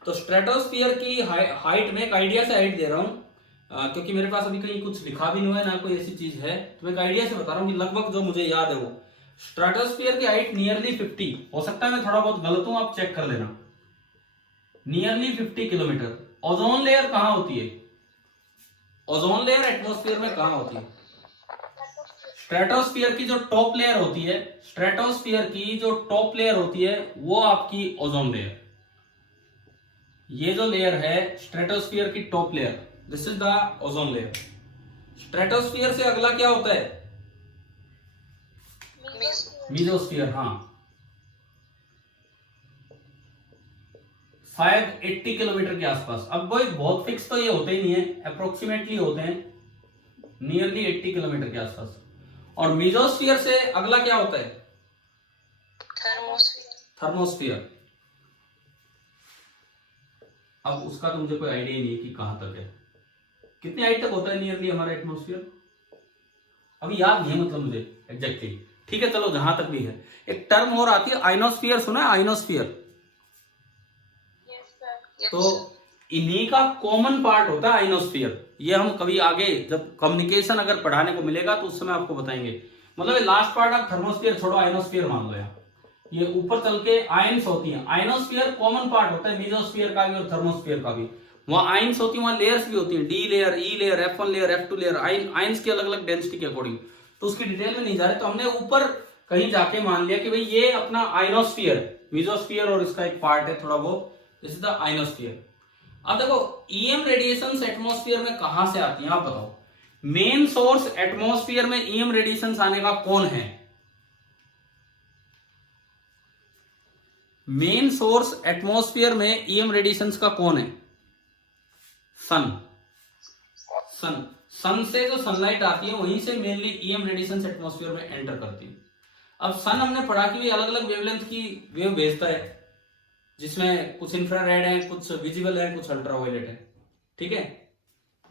तो स्ट्रेटोस्फियर की हाइट में एक आइडिया से हाइट दे रहा हूं, क्योंकि मेरे पास अभी कहीं कुछ लिखा भी नहीं है ना कोई ऐसी चीज है, तो मैं एक आइडिया से बता रहा हूँ कि लगभग जो मुझे याद है वो स्ट्रेटोस्फियर की हाइट नियरली 50, हो सकता है मैं थोड़ा बहुत गलत हूं, आप चेक कर लेना। Nearly 50 kilometre. ओजोन लेयर कहां होती है? ओजोन लेयर एटमॉस्फेयर में कहां होती है? स्ट्रेटोस्फियर की जो टॉप लेयर होती है, स्ट्रेटोस्फियर की जो टॉप लेयर होती है वो आपकी ओजोन लेयर। ये जो लेयर है स्ट्रेटोस्फियर की top layer, this is the ozone layer. Stratosphere से अगला क्या होता है? मीजोस्फियर। हाँ, शायद 80 किलोमीटर के आसपास। अब कोई बहुत फिक्स तो ये होते ही नहीं है, अप्रोक्सीमेटली होते हैं, नियरली 80 किलोमीटर के आसपास। और मीजोस्फियर से अगला क्या होता है? थर्मोस्फियर। अब उसका तो मुझे कोई आइडिया नहीं है कि कहां तक है, कितनी हाइट तक होता है नियरली हमारा एटमॉस्फेयर, अभी याद नहीं है मतलब मुझे एग्जैक्टली। ठीक है चलो, जहां तक भी है। एक टर्म और आती है आइनोस्फियर, सुना है आइनोस्फियर? तो इन्हीं का कॉमन पार्ट होता है आइनोस्फियर। ये हम कभी आगे जब कम्युनिकेशन अगर पढ़ाने को मिलेगा तो उस समय आपको बताएंगे। मतलब लास्ट पार्ट आप थर्मोस्फियर छोड़ो, आइनोस्फियर मान लो यार। ये ऊपर चल के आयंस होती हैं। आइनोस्फियर कॉमन पार्ट होता है मीजोस्फियर का भी और थर्मोस्फियर का भी। वहां आयंस होती है, वहां लेयर्स भी होती हैं, D layer, E layer, F1 layer, F2 layer, ions की अलग अलग डेंसिटी के अकॉर्डिंग। तो उसकी डिटेल में नहीं जा रहे, तो हमने ऊपर कहीं जाके मान लिया कि भाई ये अपना आइनोस्फियर, मीजोस्फियर और इसका एक पार्ट है थोड़ा बहुत, दिस इज द आइनोस्फियर। अब देखो ईएम रेडिएशंस एटमॉस्फेयर में कहां से आती हैं आप बताओ। मेन सोर्स एटमॉस्फेयर में ईएम रेडिएशंस आने का कौन है? मेन सोर्स एटमॉस्फेयर में ईएम रेडिएशंस का कौन है? सन। सन से जो सनलाइट आती है वहीं से मेनली ईएम रेडिएशंस एटमॉस्फेयर में एंटर करती है। अब सन हमने पढ़ा कि अलग अलग वेवलेंथ की वेव भेजता है, जिसमें कुछ इंफ्रारेड है, कुछ विजिबल है, कुछ अल्ट्रावायलेट है। ठीक है,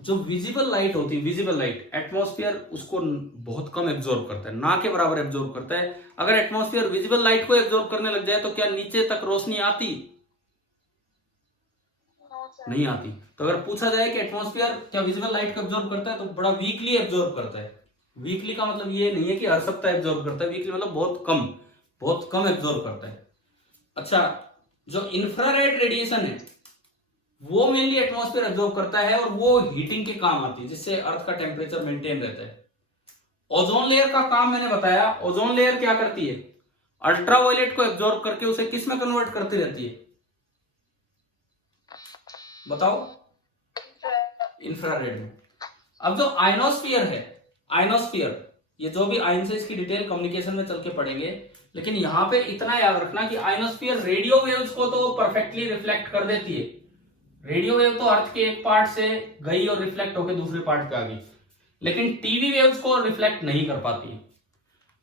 जो विजिबल लाइट होती है, विजिबल लाइट, एटमॉस्फेयर उसको बहुत कम एब्जॉर्ब करता है, ना के बराबर एब्जॉर्ब करता है। अगर एटमॉस्फेयर विजिबल लाइट को एब्जॉर्ब करने लग जाए तो क्या नीचे तक रोशनी आती? नहीं आती। तो अगर पूछा जाए कि एटमॉस्फेयर क्या विजिबल लाइट को एब्जॉर्ब करता है, तो बड़ा वीकली एब्जॉर्ब करता है। वीकली का मतलब ये नहीं है कि हर सप्ताह एब्जॉर्ब करता है, वीकली मतलब बहुत कम एब्जॉर्ब करता है। अच्छा, जो इंफ्रारेड रेडिएशन है वो मेनली एटमॉस्फेयर एब्जॉर्ब करता है और वो हीटिंग के काम आती है, जिससे अर्थ का टेम्परेचर मेंटेन रहता है। ओजोन लेयर का काम मैंने बताया। ओजोन लेयर क्या करती है? अल्ट्रावायलेट को एब्जॉर्ब करके उसे किस में कन्वर्ट करती रहती है बताओ? इंफ्रारेड में। अब जो आइनोस्फीयर है, आइनोस्फीयर, ये जो भी आयन से इसकी डिटेल कम्युनिकेशन में चल के पढ़ेंगे, लेकिन यहां पे इतना याद रखना कि आइनोस्फीयर रेडियो वेव्स को तो परफेक्टली रिफ्लेक्ट कर देती है। रेडियो वेव तो अर्थ के एक पार्ट से गई और रिफ्लेक्ट होकर दूसरे पार्ट पे आ गई, लेकिन टीवी वेव्स को रिफ्लेक्ट नहीं कर पाती है।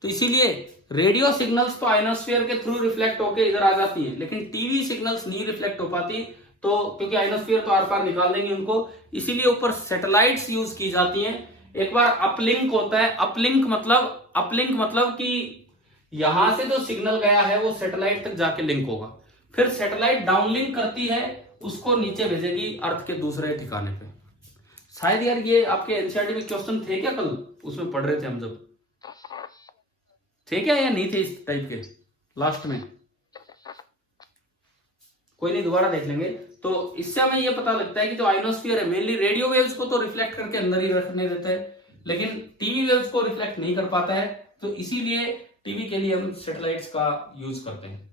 तो इसीलिए रेडियो सिग्नल्स तो आइनोस्फीयर के थ्रू रिफ्लेक्ट होकर इधर आ जाती है, लेकिन टीवी सिग्नल्स नहीं रिफ्लेक्ट हो पाती, तो क्योंकि आइनोस्फीयर तो आर पार निकाल देंगे उनको, इसीलिए ऊपर सैटेलाइट्स यूज की जाती हैं। एक बार अपलिंक होता है। अपलिंक मतलब कि यहां से जो सिग्नल गया है वो सैटेलाइट तक जाके लिंक होगा, फिर सैटेलाइट डाउनलिंक करती है, उसको नीचे भेजेगी अर्थ के दूसरे ठिकाने पे। शायद यार ये आपके एनसीईआरटी में क्वेश्चन थे क्या, कल उसमें पढ़ रहे थे हम जब, थे क्या या नहीं थे इस टाइप के? लास्ट में, कोई नहीं दोबारा देख लेंगे। तो इससे हमें ये पता लगता है कि जो आइनोस्फीयर है मेनली रेडियो वेव्स को तो रिफ्लेक्ट करके अंदर ही रखने देता है, लेकिन टीवी वेव्स को रिफ्लेक्ट नहीं कर पाता है। तो इसीलिए टीवी के लिए हम सैटेलाइट्स का यूज करते हैं।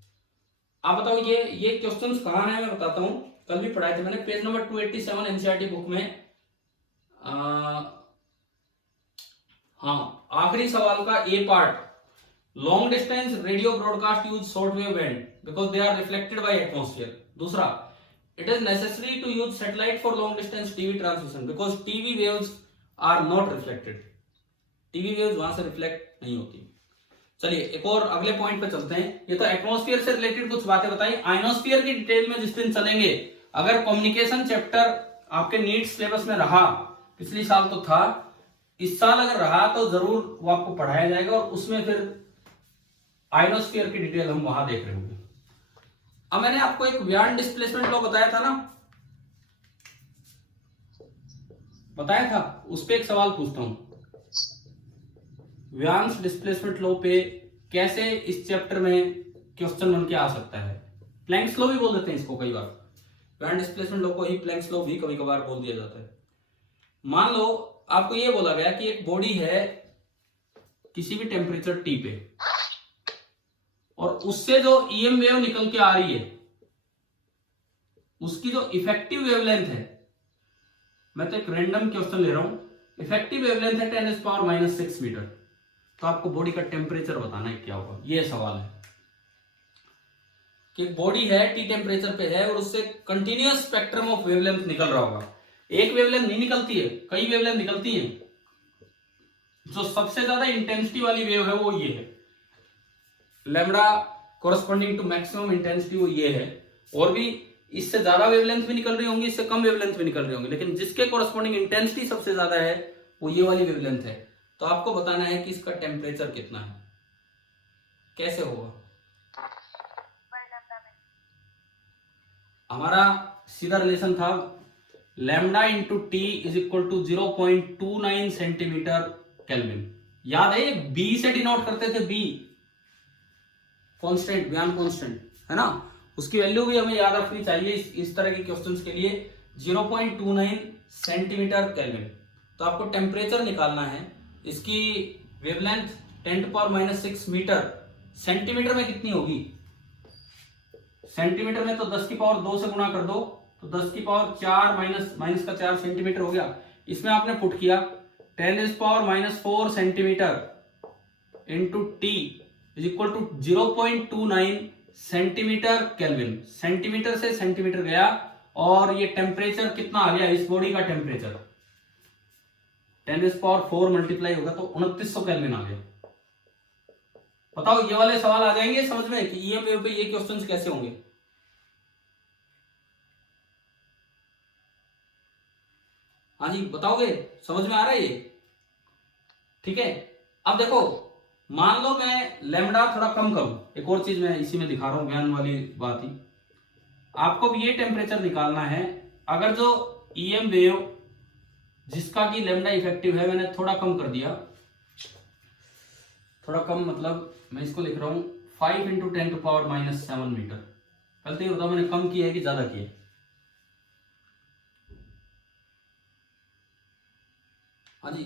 आप बताओ ये क्वेश्चंस कहाँ हैं, मैं बताता हूँ। कल भी पढ़ाए थे मैंने, पेज नंबर 287 एनसीईआरटी बुक में। हाँ, आखिरी सवाल का A part, long distance radio broadcast use short wave band because they are reflected by atmosphere. दूसरा, it is necessary to use satellite for long distance TV transmission because TV waves are not reflected. TV waves वहां से रिफ्लेक्ट नहीं होती। चलिए एक और अगले पॉइंट पे चलते हैं। ये तो एटमॉस्फेयर से रिलेटेड कुछ बातें बताई। आइनोस्फीयर की डिटेल में जिस दिन चलेंगे, अगर कम्युनिकेशन चैप्टर आपके नीट सिलेबस में रहा, पिछली साल तो था, इस साल अगर रहा तो जरूर वो आपको पढ़ाया जाएगा और उसमें फिर आइनोस्फीयर की डिटेल हम वहां देख रहे होंगे। अब मैंने आपको एक व्यान डिस्प्लेसमेंट लॉ बताया था ना, बताया था, उस पर एक सवाल पूछता हूं। व्यान्स डिस्प्लेसमेंट लॉ पे कैसे इस चैप्टर में क्वेश्चन बन के आ सकता है। प्लैंक्स लॉ भी बोल देते हैं इसको कई बार, व्यान डिस्प्लेसमेंट लॉ को ही प्लैंक्स लॉ भी कभी कभार बोल दिया जाता है। मान लो आपको ये बोला गया कि एक बॉडी है किसी भी टेम्परेचर टी पे और उससे जो ईएम वेव निकल के आ रही है उसकी जो इफेक्टिव वेवलेंथ है, मैं तो एक रैंडम क्वेश्चन ले रहा हूं, इफेक्टिव वेवलेंथ है 10⁻⁶ मीटर। तो आपको बॉडी का टेम्परेचर बताना है क्या होगा। ये सवाल है कि एक बॉडी है टी टेम्परेचर पे है और उससे कंटिन्यूअस स्पेक्ट्रम ऑफ वेवलेंथ निकल रहा होगा। एक वेवलेंथ नहीं निकलती है, कई वेवलेंथ निकलती हैं। जो सबसे ज्यादा इंटेंसिटी वाली वेव है वो ये है, lambda corresponding to maximum intensity वो ये है। और भी इससे ज्यादा वेवलेंथ भी निकल रही होंगी, इससे कम वेवलेंथ भी निकल रही होंगी, लेकिन जिसके कोरस्पॉन्डिंग इंटेंसिटी सबसे ज्यादा है वो ये वाली वेवलेंथ है। तो आपको बताना है कि इसका टेम्परेचर कितना है। कैसे होगा? हमारा सीधा रिलेशन था lambda into T is equal to 0.29 centimetre kelvin. याद है, बी से डिनोट करते थे, बी कांस्टेंट, व्यान कांस्टेंट है ना, उसकी वैल्यू भी हमें याद रखनी चाहिए इस तरह के क्वेश्चंस के लिए। 0.29 सेंटीमीटर केल्विन। तो आपको टेम्परेचर निकालना है, इसकी वेवलेंथ 10⁻⁶ मीटर, सेंटीमीटर में कितनी होगी? सेंटीमीटर में तो 10⁻² से गुणा कर दो तो 10⁻⁴ माइनस का 4 सेंटीमीटर हो गया। इसमें आपने पुट किया 10⁻⁴ centimetre into T is equal to 0.29 centimetre kelvin. Centimetre से सेंटीमीटर गया और ये टेम्परेचर कितना आ गया इस बॉडी का टेम्परेचर? 10⁴ मल्टीप्लाई होगा तो 2900 केल्विन आ गया। बताओ ये वाले सवाल आ जाएंगे समझ में कि ईएम वेव पे ये क्वेश्चंस कैसे होंगे? हाँ जी बताओगे, समझ में आ रहा है ये? ठीक है। अब देखो, मान लो मैं लैम्डा थोड़ा कम करूं, एक और चीज मैं इसी में दिखा रहा हूं, ज्ञान वाली बात ही। आपको भी ये टेम्परेचर निकालना है। अगर जो ईएम वेव जिसका कि लैम्डा इफेक्टिव है, मैंने थोड़ा कम कर दिया, थोड़ा कम मतलब मैं इसको लिख रहा हूं 5 × 10⁻⁷ मीटर। पहले तो ये बताओ मैंने कम किया है कि ज्यादा किया है? हाँ जी,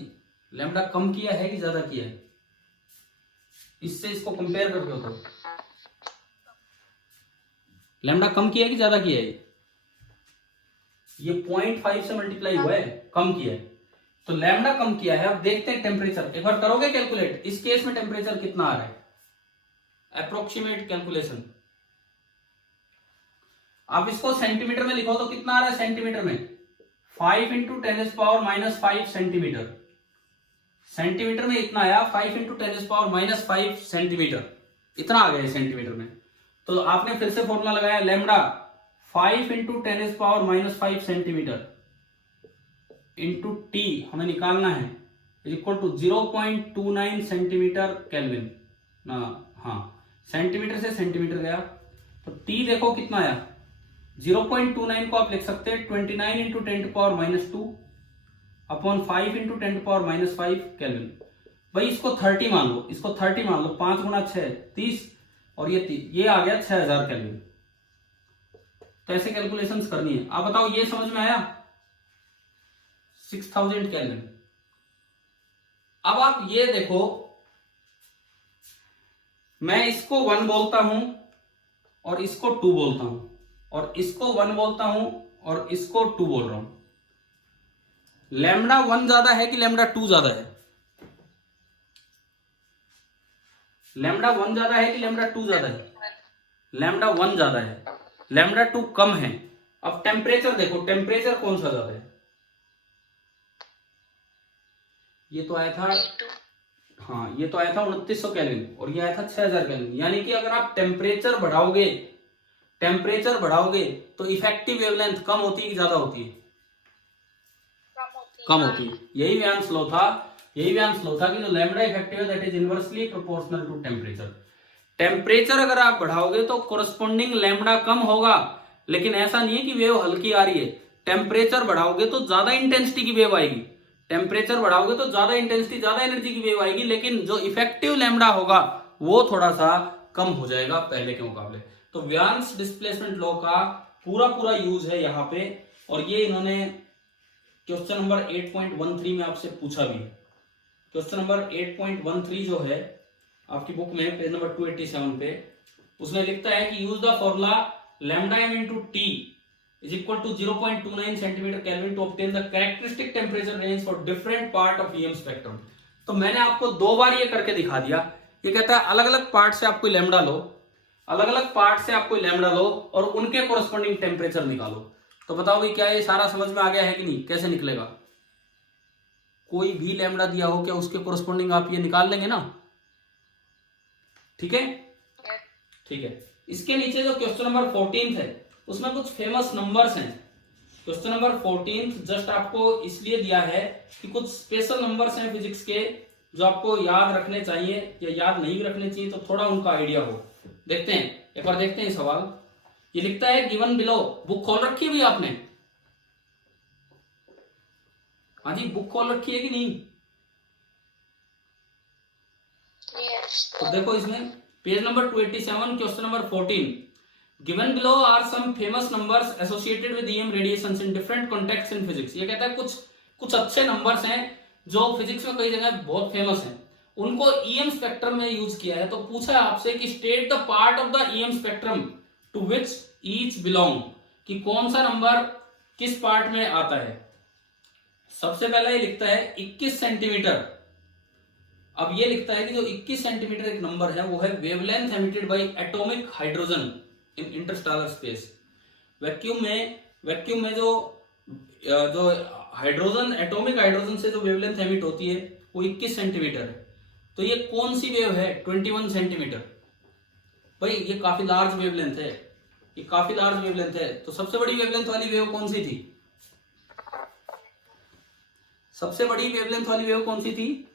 लैम्डा कम किया है कि ज्यादा किया है? इससे इसको कंपेयर करके बताओ, लैम्डा कम किया है कि ज्यादा किया है? ये 0.5 से मल्टीप्लाई हुआ है, कम किया है। तो लैम्डा कम किया है। अब देखते हैं टेम्परेचर, एक बार करोगे कैलकुलेट, इस केस में टेम्परेचर कितना आ रहा है? Approximate calculation. आप इसको सेंटीमीटर में लिखो तो कितना आ रहा है सेंटीमीटर में? 5 × 10⁻⁵ सेंटीमीटर। सेंटीमीटर में इतना आया, 5 × 10⁻⁵ सेंटीमीटर, इतना आ गया सेंटीमीटर में। तो आपने फिर से फॉर्मूला लगाया लैम्डा 5 × 10⁻⁵ सेंटीमीटर इंटू टी हमें निकालना है इक्वल टू 0.29 सेंटीमीटर केल्विन ना। हाँ, सेंटीमीटर से सेंटीमीटर गया तो टी देखो कितना आया, 0.29 को आप लिख सकते हैं 29 × 10⁻⁻² अपॉन 5 × 10⁻⁵ केल्विन। भाई इसको 30 मान लो, इसको 30 मान लो, 5 × 6 30 और ये आ गया 6000 केल्विन। तो ऐसे कैलकुलेशंस करनी है। आप बताओ ये समझ में आया? 6000 केल्विन। अब आप ये देखो, मैं इसको 1 बोलता हूं और इसको 2 बोलता हूं, और इसको 1 बोलता हूं और इसको 2 बोल रहा हूं। लैम्डा 1 ज्यादा है कि लैम्डा 2 ज्यादा है? लैम्डा 1 ज्यादा है कि लैम्डा 2 ज्यादा है? लैम्डा 1 ज्यादा है, लैम्डा 2 कम है। अब टेम्परेचर देखो, टेम्परेचर कौन सा ज्यादा है? ये तो आया था, हाँ ये तो आया था 2900 केल्विन और ये आया था 6000 केल्विन। यानी कि अगर आप टेम्परेचर बढ़ाओगे तो इफेक्टिव वेवलेंथ कम होती है कि ज्यादा होती है? कम होती है। यही व्यान स्लो था कि जो लैम्डा इफेक्टिव है that is inversely proportional to temperature. Temperature अगर आप बढ़ाओगे तो कोरस्पोंडिंग लैम्डा कम होगा, लेकिन ऐसा नहीं है कि वेव हल्की आ रही है। टेम्परेचर बढ़ाओगे तो ज्यादा इंटेंसिटी की वेव आएगी, टेम्परेचर बढ़ाओगे तो ज्यादा इंटेंसिटी, ज्यादा एनर्जी की वेव आएगी, लेकिन जो इफेक्टिव लैम्डा होगा वो थोड़ा सा कम हो जाएगा पहले के मुकाबले। तो व्यान्स डिस्प्लेसमेंट लॉ का पूरा यूज है यहाँ पे, और ये इन्होंने क्वेश्चन नंबर 8.13 में आपसे पूछा भी। क्वेश्चन नंबर 8.13 जो है आपकी बुक में पेज नंबर 287 पे, उसमें लिखता है कि use the formula lambda m into T is equal to 0.29 centimeter Kelvin to obtain the characteristic temperature range for different part of EM spectrum। तो मैंने आपको 2 बार ये करके दिखा दिया। ये कहता है अलग अलग पार्ट से आप कोई लैम्डा लो, और उनके कोरस्पोंडिंग टेम्परेचर निकालो। तो बताओ भाई क्या ये सारा समझ में आ गया है कि नहीं? कैसे निकलेगा? कोई भी लैम्डा दिया हो क्या उसके कोरस्पोंडिंग आप ये निकाल लेंगे ना? ठीक है, ठीक है। इसके नीचे जो क्वेश्चन नंबर 14 है उसमें कुछ फेमस नंबर्स हैं। क्वेश्चन नंबर 14 जस्ट आपको इसलिए दिया है कि कुछ स्पेशल नंबर्स हैं फिजिक्स के जो आपको याद रखने चाहिए या याद नहीं रखने चाहिए, तो थोड़ा उनका आइडिया हो। देखते हैं, एक बार देखते हैं सवाल। ये लिखता है गिवन बिलो, बुक खोल रखी है भी आपने? हाँ जी, बुक खोल रखी है कि नहीं? तो देखो इसमें page number 287 question number 14, given below are some famous numbers associated with EM radiations in different contexts in physics. ये कहता है कुछ अच्छे नंबर्स हैं जो फिजिक्स में कई जगह बहुत फेमस हैं, उनको ईएम स्पेक्ट्रम में यूज किया है। तो पूछा है आपसे कि state the part of the EM spectrum to which each belong, कि कौन सा नंबर किस पार्ट में आता है। सबसे पहला ये लिखता है 21 सेंटीमीटर। अब ये लिखता है कि जो 21 सेंटीमीटर एक नंबर है वो है wavelength emitted by atomic hydrogen in Interstellar space. Vacuum में जो हाइड्रोजन, एटॉमिक हाइड्रोजन से जो वेवलेंथ एमिट होती है वो 21 सेंटीमीटर है। तो ये कौन सी वेव है? 21 सेंटीमीटर। भाई ये काफी लार्ज वेवलेंथ है, तो सबसे बड़ी वेवलेंथ वाली वेव कौन सी थी? सबसे बड़ी वेवलेंथ वाली वेव कौन सी थी?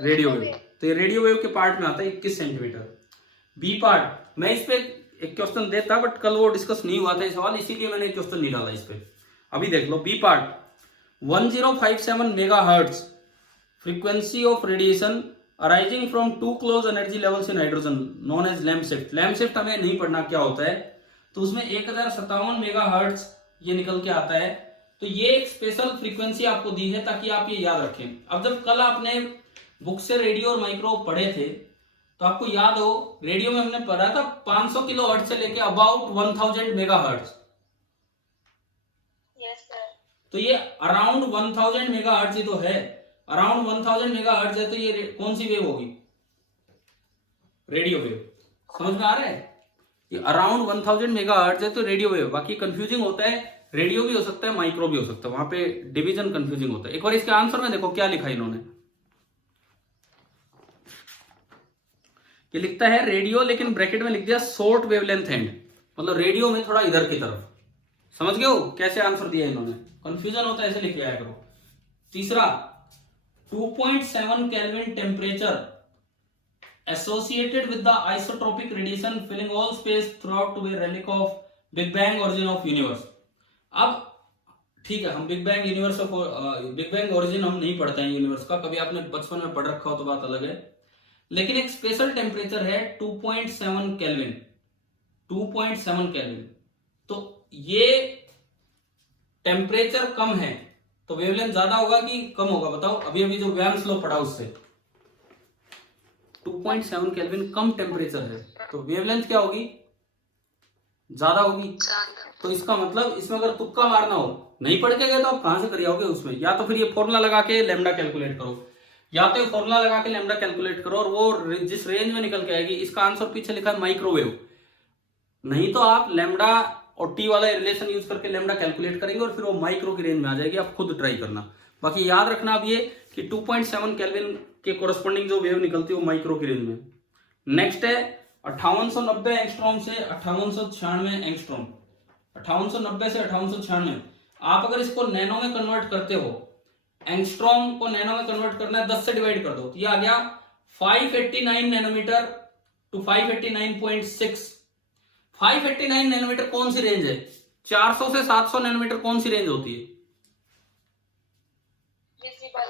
Radio wave. तो ये रेडियो वेव के पार्ट में आता है 21 सेंटीमीटर। बी पार्ट, मैं इस पे एक क्वेश्चन देता बट कल वो डिस्कस नहीं हुआ था ये सवाल, इसीलिए मैंने क्वेश्चन नहीं डाला इस पे। अभी देख लो B part, 1057 megahertz frequency of radiation arising from 2 close energy levels in hydrogen known as Lamb shift. Lamb shift हमें नहीं पढ़ना क्या होता है, तो उसमें 1057 मेगाहर्ट्ज ये निकल के आता है। तो ये एक स्पेशल फ्रीक्वेंसी आपको दी है ताकि आप ये याद रखें। अब जब कल आपने बुक से रेडियो और माइक्रो पढ़े थे तो आपको याद हो, रेडियो में हमने पढ़ा था 500 किलो हर्ट्ज से लेके अबाउट 1000 मेगाहर्ट्ज। Yes sir. तो ये अराउंड 1000 मेगाहर्ट्ज ही तो है, अराउंड 1000 मेगाहर्ट्ज है, तो ये कौन सी वेव होगी? Radio wave. समझ में आ रहा है? ये अराउंड 1000 मेगाहर्ट्ज है तो रेडियो वेव। बाकी कंफ्यूजिंग होता है, रेडियो भी हो सकता है, माइक्रो भी हो सकता है, वहां पे डिवीजन कंफ्यूजिंग होता है। एक बार इसके आंसर में देखो क्या लिखा इन्होंने। ये लिखता है रेडियो, लेकिन ब्रैकेट में लिख दिया शॉर्ट वेवलेंथ एंड, मतलब रेडियो में थोड़ा इधर की तरफ। समझ गए हो कैसे आंसर दिया इन्होंने? कंफ्यूजन होता है ऐसे लिख आया करो। तीसरा, 2.7 kelvin temperature associated with the isotropic radiation filling all space throughout to be relic of big bang origin of universe. अब ठीक है, हम बिग बैंग ओरिजिन हम नहीं पढ़ते हैं यूनिवर्स का, कभी आपने बचपन में पढ़ रखा हो तो बात अलग है। लेकिन एक स्पेशल टेम्परेचर है 2.7 केल्विन, 2.7 केल्विन। तो ये टेम्परेचर कम है तो वेवलेंथ ज्यादा होगा कि कम होगा बताओ? अभी अभी जो व्यायाम लॉ पढ़ा उससे 2.7 केल्विन कम टेम्परेचर है तो वेवलेंथ क्या होगी? ज्यादा होगी। तो इसका मतलब इसमें अगर तुक्का मारना हो, नहीं पढ़ के गए तो आप कहां से कर आओगे उसमें? या तो फिर ये फॉर्मूला लगा के लैम्डा कैलकुलेट करो, या तो फॉर्मूला लगा के लैम्डा कैलकुलेट करो और वो जिस रेंज में निकल के आएगी। इसका आंसर पीछे लिखा है माइक्रोवेव। नहीं तो आप लैम्डा और टी वाला रिलेशन यूज करके लैम्डा कैलकुलेट करेंगे और फिर वो माइक्रो की रेंज में आ जाएगी। आप खुद ट्राई करना। बाकी याद रखना अब ये कि 2.7 केल्विन के कोरस्पोंडिंग जो वेव निकलती है वो माइक्रो की रेंज में। नेक्स्ट है 5890 एंगस्ट्रॉम से 5896 एंगस्ट्रॉम। 5890 से 5896 आप अगर इसको नैनो में कन्वर्ट करते हो, एंगस्ट्रॉम को नैनो में कन्वर्ट करना है 10 से डिवाइड कर दो तो ये आ गया 589 नैनोमीटर टू 589.6। 589 नैनोमीटर कौन सी रेंज है? 400 से 700 नैनोमीटर कौन सी रेंज होती है?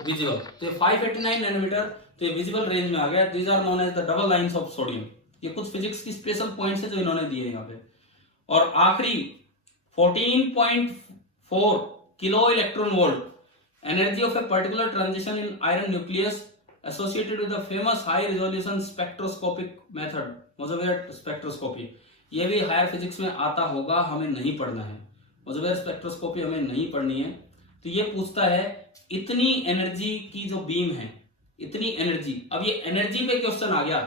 विजिबल। तो 589 नैनोमीटर तो ये विजिबल रेंज में आ गया। These are known as the double lines of sodium. ये कुछ फिजिक्स की स्पेशल पॉइंट्स है जो इन्होंने दिए यहाँ पे। और आखिरी 14.4 kilo electron volt energy of a particular transition in iron nucleus associated with the famous high resolution spectroscopic method, Mossbauer spectroscopy. ये भी हायर फिजिक्स में आता होगा, हमें नहीं पढ़ना है। मोज़ोवेयर स्पेक्ट्रोस्कोपी हमें नहीं पढ़नी है। तो ये पूछता है इतनी एनर्जी की जो बीम है, इतनी एनर्जी। अब ये एनर्जी पे क्वेश्चन आ गया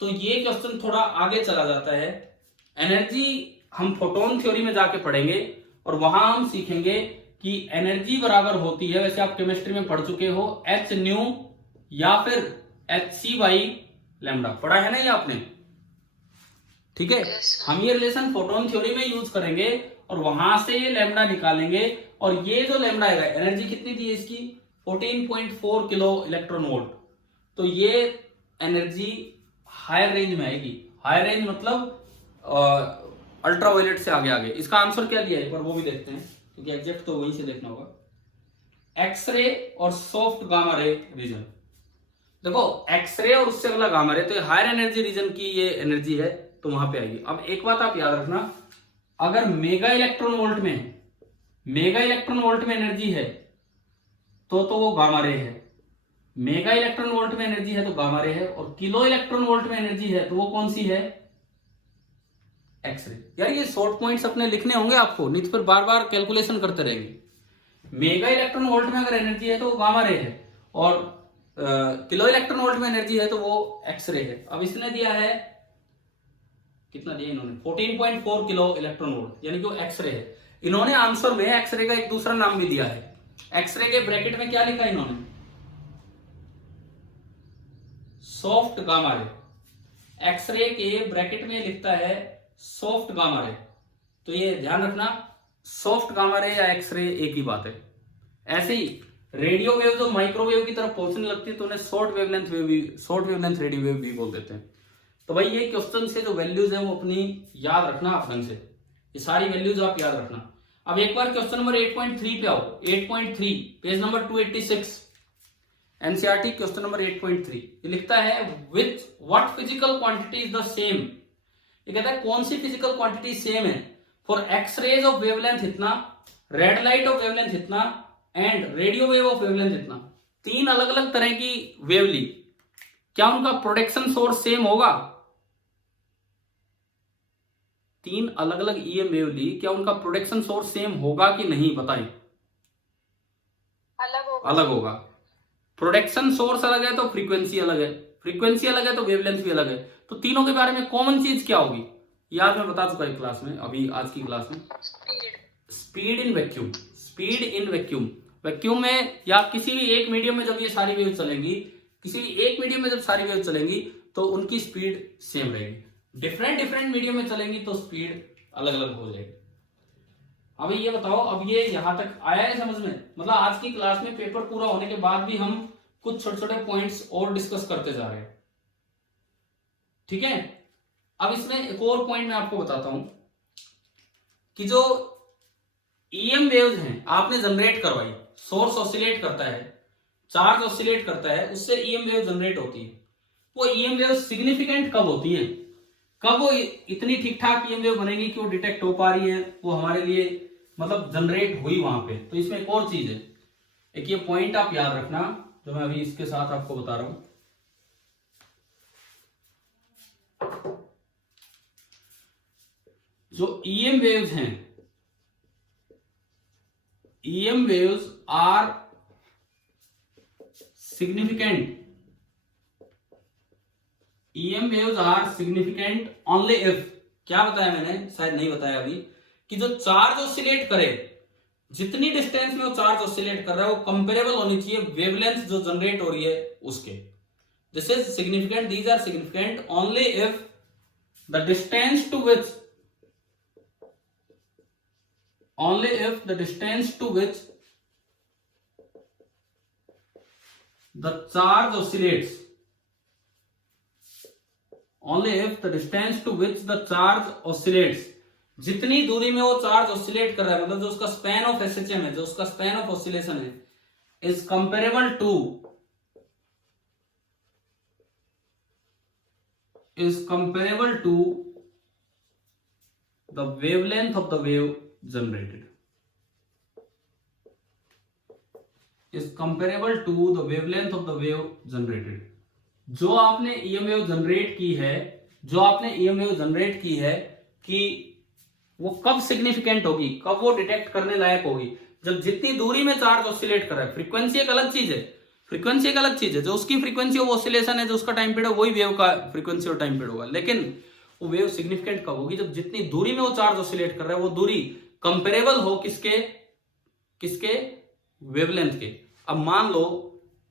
तो ये क्वेश्चन थोड़ा आगे चला जाता है। एनर्जी हम फोटोन थ्योरी में जाके पढ़ेंगे और वहां हम सीखेंगे कि एनर्जी बराबर होती है, वैसे आप केमिस्ट्री में पढ़ चुके हो, एच न्यू या फिर एच सी बाई लैम्डा। पढ़ा है ना ये आपने? ठीक है। हम ये रिलेशन फोटोन थ्योरी में यूज करेंगे और वहां से ये लैम्डा निकालेंगे। और ये जो लैम्डा आएगा, एनर्जी कितनी थी इसकी? 14.4 किलो इलेक्ट्रॉन वोल्ट। तो ये एनर्जी हायर रेंज में आएगी। हायर रेंज मतलब अल्ट्रावायलेट से आगे आगे। इसका आंसर क्या दिया है पर वो भी देखते हैं क्योंकि एग्जैक्ट तो वहीं से देखना होगा। एक्सरे और सॉफ्ट गामा रे रीजन। देखो एक्सरे और उससे अगला गामा रे, तो हायर एनर्जी रीजन की ये एनर्जी है तो वहां पे आएगी। अब एक बात आप याद रखना, अगर मेगा इलेक्ट्रॉन वोल्ट में, मेगा इलेक्ट्रॉन वोल्ट में एनर्जी है तो वो गामा रे है। मेगा इलेक्ट्रॉन वोल्ट में एनर्जी है तो गामा रे है। और किलो इलेक्ट्रॉन वोल्ट में एनर्जी है तो वो कौन सी है? एक्सरे। यार ये शॉर्ट पॉइंट्स अपने लिखने होंगे आपको, नहीं तो फिर बार बार कैलकुलेशन करते रहेंगे। मेगा इलेक्ट्रॉन वोल्ट में अगर एनर्जी है तो वो गामा रे है और किलो इलेक्ट्रॉन वोल्ट में एनर्जी है तो वो एक्सरे है। अब इसने दिया है, कितना दिया इन्होंने? 14.4 किलो इलेक्ट्रॉन वोल्ट, यानी कि वो एक्सरे है। इन्होंने आंसर में एक्सरे का एक दूसरा नाम भी दिया है। एक्सरे के ब्रैकेट में क्या लिखा है इन्होंने? Soft gamma ray. एक्सरे के ब्रैकेट में लिखता है सॉफ्ट गामा रे। तो ये ध्यान रखना, सॉफ्ट गामा रे या एक्सरे एक ही बात है। ऐसे ही रेडियो वेव जो माइक्रोवेव की तरफ पहुंचने लगती है तो उन्हें शॉर्ट वेवलेंथ वेव भी, शॉर्ट वेवलेंथ रेडियो वेव भी बोल देते हैं। तो भाई ये क्वेश्चन से जो वैल्यूज है वो अपनी याद रखना आप ढंग से, ये सारी वैल्यूज आप याद रखना। अब एक बार क्वेश्चन नंबर 8.3 पे आओ। 8.3 page number 286 NCERT question number 8.3। ये लिखता है with what physical quantity is the same. ये कहता है कौन सी फिजिकल क्वांटिटी सेम है for X rays of wavelength इतना, रेड लाइट ऑफ वेवलेंथ इतना and radio wave of wavelength इतना। तीन अलग अलग तरह की वेव ली, क्या उनका प्रोडक्शन सोर्स सेम होगा? तीन अलग अलग ईएम वेव ली, क्या उनका प्रोडक्शन सोर्स सेम होगा कि नहीं? बताइए। अलग होगा। प्रोडक्शन सोर्स अलग है तो फ्रीक्वेंसी अलग है, फ्रीक्वेंसी अलग है तो वेवलेंथ भी अलग है। तो तीनों के बारे में कॉमन चीज क्या होगी? याद मैं बता चुका है क्लास में, अभी आज की क्लास में। Speed in vacuum. Speed in vacuum. Vacuum में या किसी भी एक मीडियम में जब ये सारी वेव चलेंगी, किसी भी एक मीडियम में जब सारी वेव चलेंगी तो उनकी स्पीड सेम रहेगी। डिफरेंट डिफरेंट मीडियम में चलेंगी तो स्पीड अलग अलग हो जाएगी। अभी ये बताओ, अब ये यहां तक आया है समझ में? मतलब आज की क्लास में पेपर पूरा होने के बाद भी हम कुछ छोटे छोटे पॉइंट्स और डिस्कस करते जा रहे हैं, ठीक है। अब इसमें एक और पॉइंट मैं आपको बताता हूं कि जो ईएम वेव्स हैं आपने जनरेट करवाई, सोर्स ऑसिलेट करता है, चार्ज ऑसिलेट करता है, उससे ईएम वेव जनरेट होती है। वो ईएम वेव सिग्निफिकेंट कब होती हैं, कब वो इतनी ठीक ठाक ईएम वेव बनेगी कि वो डिटेक्ट हो पा रही है, वो हमारे लिए मतलब जनरेट हुई वहां पे। तो इसमें एक और चीज है, एक ये पॉइंट आप याद रखना जो मैं अभी इसके साथ आपको बता रहा हूं। जो ईएम वेव्स हैं, EM waves are significant, EM waves are significant only if, क्या बताया मैंने, शायद नहीं बताया अभी, कि जो चार्ज ऑसिलेट करे, जितनी डिस्टेंस में वो चार्ज ऑसिलेट कर रहा है वो कंपेरेबल होनी चाहिए वेवलेंथ जो जनरेट हो रही है उसके। This is significant, these are significant only if the distance to which, only if the distance to which the charge oscillates, only if the distance to which the charge oscillates, जितनी दूरी में वो चार्ज ऑसिलेट कर रहा है, मतलब जो उसका स्पैन ऑफ एसएचएम है, जो उसका स्पैन ऑफ ऑसिलेशन है, is comparable to the wavelength of the wave generated, is comparable to the wavelength of the wave generated। जो आपने ईएम वेव जनरेट की है, जो आपने ईएम वेव जनरेट की है, कि वो कब सिग्निफिकेंट होगी, कब वो डिटेक्ट करने लायक होगी, जब जितनी दूरी में चार्ज ऑसिलेट कर रहा है। फ्रीक्वेंसी एक अलग चीज है, फ्रीक्वेंसी एक अलग चीज है, जो उसकी फ्रीक्वेंसी ऑफ ऑसिलेशन है, जो उसका टाइम पीरियड है, वही वेव का फ्रीक्वेंसी और टाइम पीरियड होगा। लेकिन वो वेव सिग्निफिकेंट कब होगी, जब जितनी दूरी में वो चार्ज ऑसिलेट कर रहा है वो दूरी कंपेरेबल हो किसके, किसके, वेवलेंथ के। अब मान लो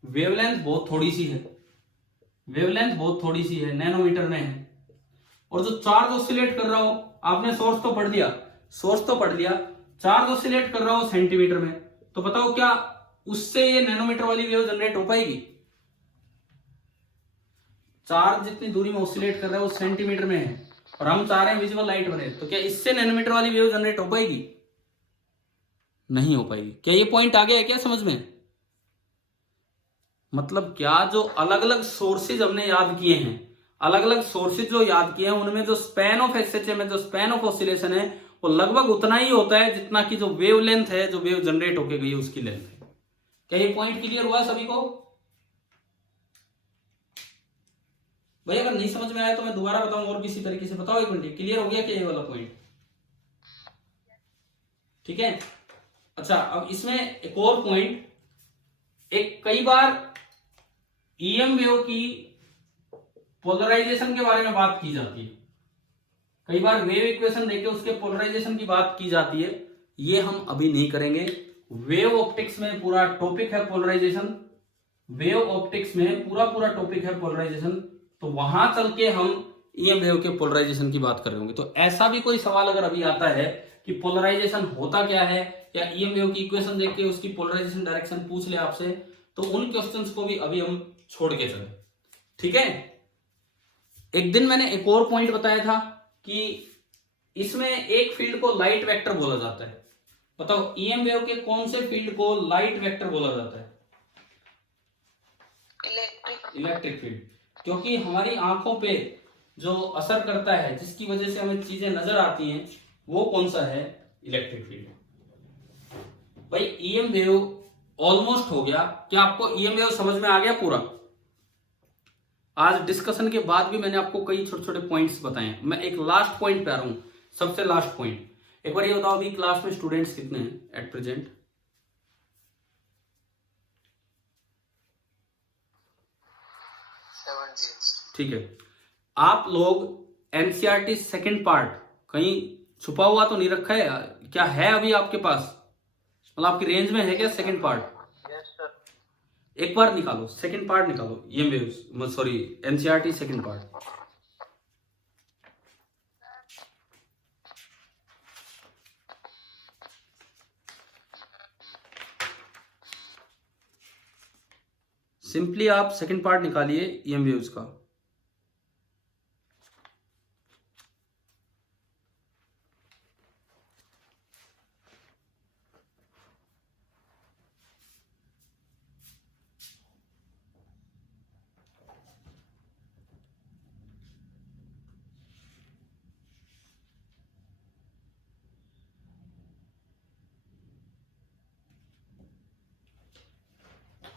वेवलेंथ बहुत थोड़ी सी है, वेवलेंथ बहुत थोड़ी सी है, नैनोमीटर में है, और जो चार्ज ऑसिलेट कर रहा हो, आपने सोर्स तो पढ़ दिया, सोर्स तो पढ़ लिया, चार्ज ऑसिलेट कर रहा हो सेंटीमीटर में, तो बताओ क्या उससे ये नैनोमीटर वाली वेव जनरेट हो पाएगी? चार्ज जितनी दूरी में ऑसिलेट कर रहा है वो सेंटीमीटर में है, और हम चाह रहे हैं विजिबल लाइट बने, तो क्या इससे नैनोमीटर वाली वेव जनरेट हो पाएगी? नहीं हो पाएगी। क्या ये पॉइंट आ गया है क्या समझ में? मतलब क्या, जो अलग अलग सोर्सेज हमने याद किए हैं, अलग अलग सोर्सेज जो याद किए हैं, उनमें जो स्पैन ऑफ एसएचएम है, जो स्पैन ऑफ ऑसिलेशन है, वो लगभग उतना ही होता है जितना कि जो वेव लेंथ है, जो वेव जनरेट होके गई है उसकी लेंथ है। क्या ये पॉइंट क्लियर हुआ सभी को? भाई अगर नहीं समझ में आया तो मैं दोबारा बताऊं और किसी तरीके से, बताओ एक मिनट, क्लियर हो गया क्या ये वाला पॉइंट? ठीक है। अच्छा, अब इसमें एक और पॉइंट, एक कई बार ईएम वेव की पोलराइजेशन के बारे में बात की जाती है, कई बार वेव इक्वेशन देके उसके पोलराइजेशन की बात की जाती है, ये हम अभी नहीं करेंगे। वेव ऑप्टिक्स में पूरा टॉपिक है पोलराइजेशन, वेव ऑप्टिक्स में पूरा टॉपिक है पोलराइजेशन, तो वहां चल के हम ईएम वेव के पोलराइजेशन की बात कर रहे होंगे। तो ऐसा भी कोई सवाल अगर अभी आता है कि पोलराइजेशन होता क्या है, या ईएम वेव की इक्वेशन देख के उसकी पोलराइजेशन डायरेक्शन पूछ ले आपसे, तो उन क्वेश्चंस को भी अभी हम छोड़ के चले। ठीक है। एक दिन मैंने एक और पॉइंट बताया था कि इसमें एक फील्ड को लाइट वेक्टर बोला जाता है। बताओ ईएम वेव के कौन से फील्ड को लाइट वेक्टर बोला जाता है? इलेक्ट्रिक फील्ड, क्योंकि हमारी आंखों पे जो असर करता है, जिसकी वजह से हमें चीजें नजर आती हैं, वो कौन सा है? Electric field. भाई ईएम वेव ऑलमोस्ट हो गया। क्या आपको ईएम वेव समझ में आ गया पूरा? आज डिस्कशन के बाद भी मैंने आपको कई छोटे छोटे पॉइंट्स बताए हैं। मैं एक लास्ट पॉइंट पे आ रहा हूं, सबसे लास्ट पॉइंट। एक बार ये बताओ अभी क्लास में स्टूडेंट्स कितने हैं एट प्रेजेंट? 17। ठीक है। आप लोग एनसीईआरटी सेकंड पार्ट कहीं छुपा हुआ तो नहीं रखा है क्या? है अभी आपके पास, मतलब आपकी रेंज में है क्या सेकंड पार्ट? एक बार निकालो, सेकंड पार्ट निकालो, ये waves, sorry NCERT second part. Simply आप सेकंड पार्ट निकालिए ईएम वेव्स का।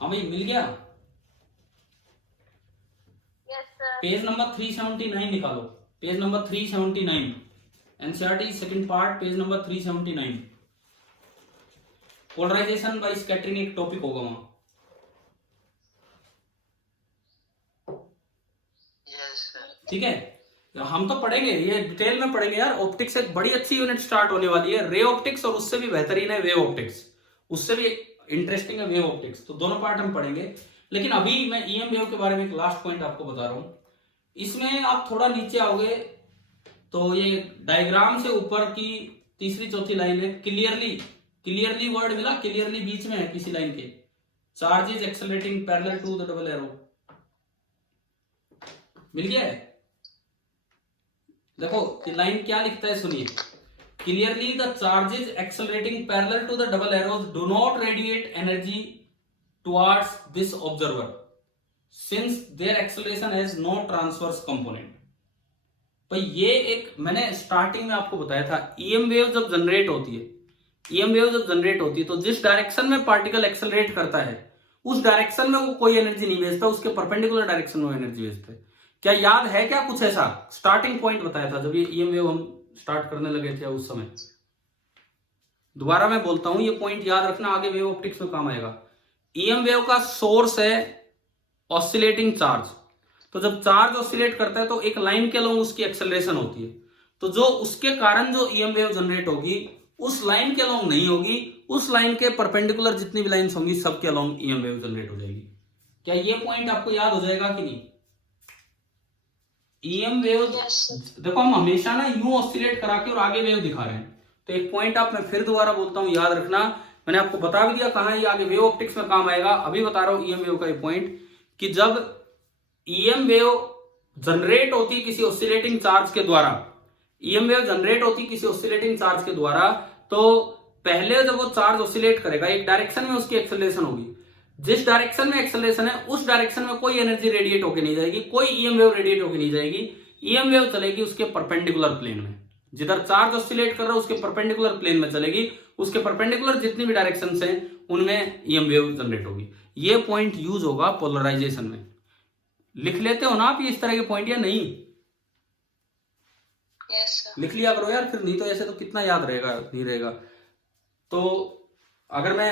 हाँ भाई मिल गया। Yes, sir. पेज नंबर 379 निकालो, page number 379, NCERT second part, page number 379। Polarization by scattering एक टॉपिक होगा वहां। Yes, sir. ठीक है, हम तो पढ़ेंगे, ये डिटेल में पढ़ेंगे यार। ऑप्टिक्स एक बड़ी अच्छी यूनिट स्टार्ट होने वाली है, रे ऑप्टिक्स, और उससे भी बेहतरीन है वेव ऑप्टिक्स, उससे भी इंटरेस्टिंग है वेव ऑप्टिक्स। तो दोनों पार्ट हम पढ़ेंगे, लेकिन अभी मैं ईएम वेव के बारे में एक लास्ट पॉइंट आपको बता रहा हूं। इसमें आप थोड़ा नीचे आओगे तो ये डायग्राम से ऊपर की तीसरी चौथी लाइन है, क्लियरली वर्ड मिला, क्लियरली बीच में है किसी लाइन के, charges accelerating parallel to the double arrow, मिल गया है। देखो ये लाइन क्या लिखता है, सुनिए, clearly the charges accelerating parallel to the double arrows do not radiate energy towards this observer since their acceleration has no transverse component. तो ये एक मैंने स्टार्टिंग में आपको बताया था, ईएम वेव जब जनरेट होती है, ईएम वेव जब जनरेट होती है तो जिस डायरेक्शन में पार्टिकल एक्सेलरेट करता है उस डायरेक्शन में वो कोई एनर्जी नहीं भेजता, उसके परपेंडिकुलर डायरेक्शन में एनर्जी भेजता है। क्या याद है क्या कुछ ऐसा स्टार्टिंग पॉइंट बताया था जब ये ईएम वेव हम स्टार्ट करने लगे थे उस समय? दोबारा मैं बोलता हूं, ये पॉइंट याद रखना, आगे वेव ऑप्टिक्स में काम आएगा। ईएम वेव का सोर्स है ऑसिलेटिंग चार्ज। तो जब चार्ज ऑसिलेट करता है तो एक लाइन के अलोंग उसकी एक्सेलरेशन होती है, तो जो उसके कारण जो ईएम वेव जनरेट होगी उस लाइन के अलोंग नहीं होगी, उस लाइन के परपेंडिकुलर जितनी भी लाइंस होंगी सबके अलोंग ईएम वेव जनरेट हो जाएगी। क्या ये पॉइंट आपको याद हो जाएगा कि नहीं? ईएम वेव देखो हम हमेशा ना यूं ऑसिलेट करा के और आगे वेव दिखा रहे हैं, तो एक पॉइंट आप मैं फिर दोबारा बोलता हूं, याद रखना। मैंने आपको बता भी दिया कहां ये आगे वेव ऑप्टिक्स में काम आएगा, अभी बता रहा हूं ईएम वेव का ये पॉइंट, कि जब ईएम वेव जनरेट होती किसी ऑसिलेटिंग चार्ज के द्वारा, ईएम वेव जनरेट होती किसी ऑसिलेटिंग चार्ज के द्वारा, तो पहले जब वो चार्ज ऑसिलेट करेगा एक डायरेक्शन में उसकी एक्सेलरेशन होगी, जिस डायरेक्शन में एक्सेलरेशन है उस डायरेक्शन में कोई एनर्जी रेडिएट होकर नहीं जाएगी, कोई ईएम वेव रेडिएट होकर नहीं जाएगी, ईएम वेव चलेगी उसके परपेंडिकुलर प्लेन में, जिधर चार्ज ऑसिलेट कर रहा है उसके परपेंडिकुलर प्लेन में चलेगी, उसके परपेंडिकुलर जितनी भी डायरेक्शंस हैं उनमें ईएम वेव जनरेट होगी। ये पॉइंट यूज होगा पोलराइजेशन में। लिख लेते हो ना आप ये इस तरह के पॉइंट या नहीं? Yes, sir. लिख लिया करो यार, फिर नहीं तो ऐसे तो कितना याद रहेगा, नहीं रहेगा। तो अगर मैं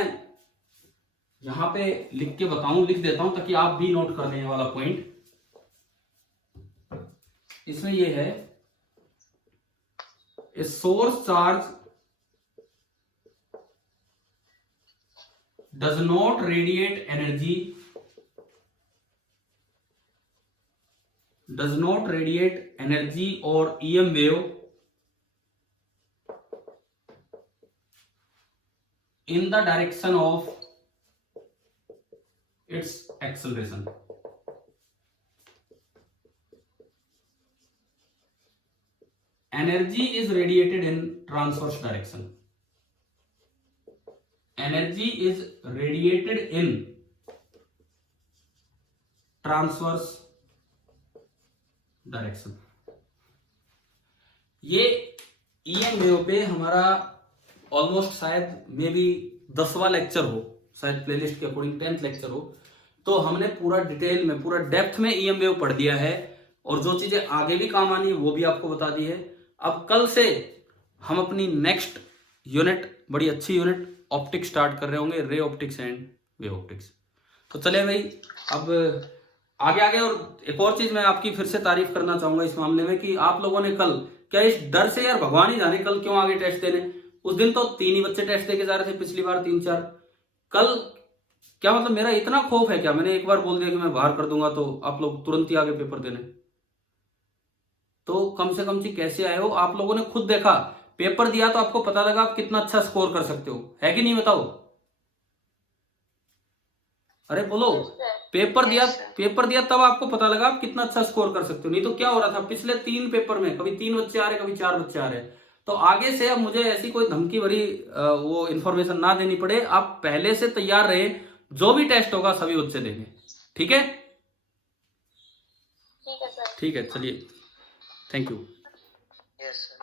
यहां पे लिख के बताऊं, लिख देता हूं ताकि आप भी नोट कर लेने वाला पॉइंट इसमें ये है, a source charge does not radiate energy, does not radiate energy or EM wave in the direction of its acceleration. Energy is radiated in transverse direction. Energy is radiated in transverse direction. ये ईएम वेव पे हमारा ऑलमोस्ट शायद मे बी 10वां लेक्चर हो, शायद प्लेलिस्ट के अकॉर्डिंग 10th लेक्चर हो। तो हमने पूरा डिटेल में पूरा डेप्थ में ईएम वेव पढ़ दिया है, और जो चीजें आगे भी काम आनी है वो भी आपको बता दी है। अब कल से हम अपनी नेक्स्ट यूनिट, बड़ी अच्छी यूनिट ऑप्टिक्स स्टार्ट कर रहे होंगे, ray optics and wave optics. तो चले भाई अब आगे। और एक और चीज मैं आपकी फिर से तारीफ करना चाहूंगा इस मामले में कि आप लोगों ने कल, क्या इस डर से यार भगवान ही जाने कल क्यों आगे टेस्ट देने, उस दिन तो 3 ही बच्चे टेस्ट देके जा रहे थे, पिछली बार 3-4, कल क्या मतलब मेरा इतना खौफ है क्या? मैंने एक बार बोल दिया कि मैं बाहर कर दूंगा तो आप लोग तुरंत ही आगे पेपर देने। तो कम से कम चीज कैसे आए हो, आप लोगों ने खुद देखा, पेपर दिया तो आपको पता लगा आप कितना अच्छा स्कोर कर सकते हो, है कि नहीं बताओ? अरे बोलो, पेपर दिया तब आपको पता लगा आप कितना अच्छा स्कोर कर सकते हो। नहीं तो क्या हो रहा था पिछले 3 पेपर में, कभी 3 बच्चे आ रहे, कभी 4 बच्चे आ रहे। तो आगे से अब मुझे ऐसी कोई धमकी भरी वो इन्फॉर्मेशन ना देनी पड़े, आप पहले से तैयार रहे, जो भी टेस्ट होगा सभी बच्चे देंगे, ठीक है? ठीक है सर। ठीक है, चलिए, थैंक यू। Yes sir.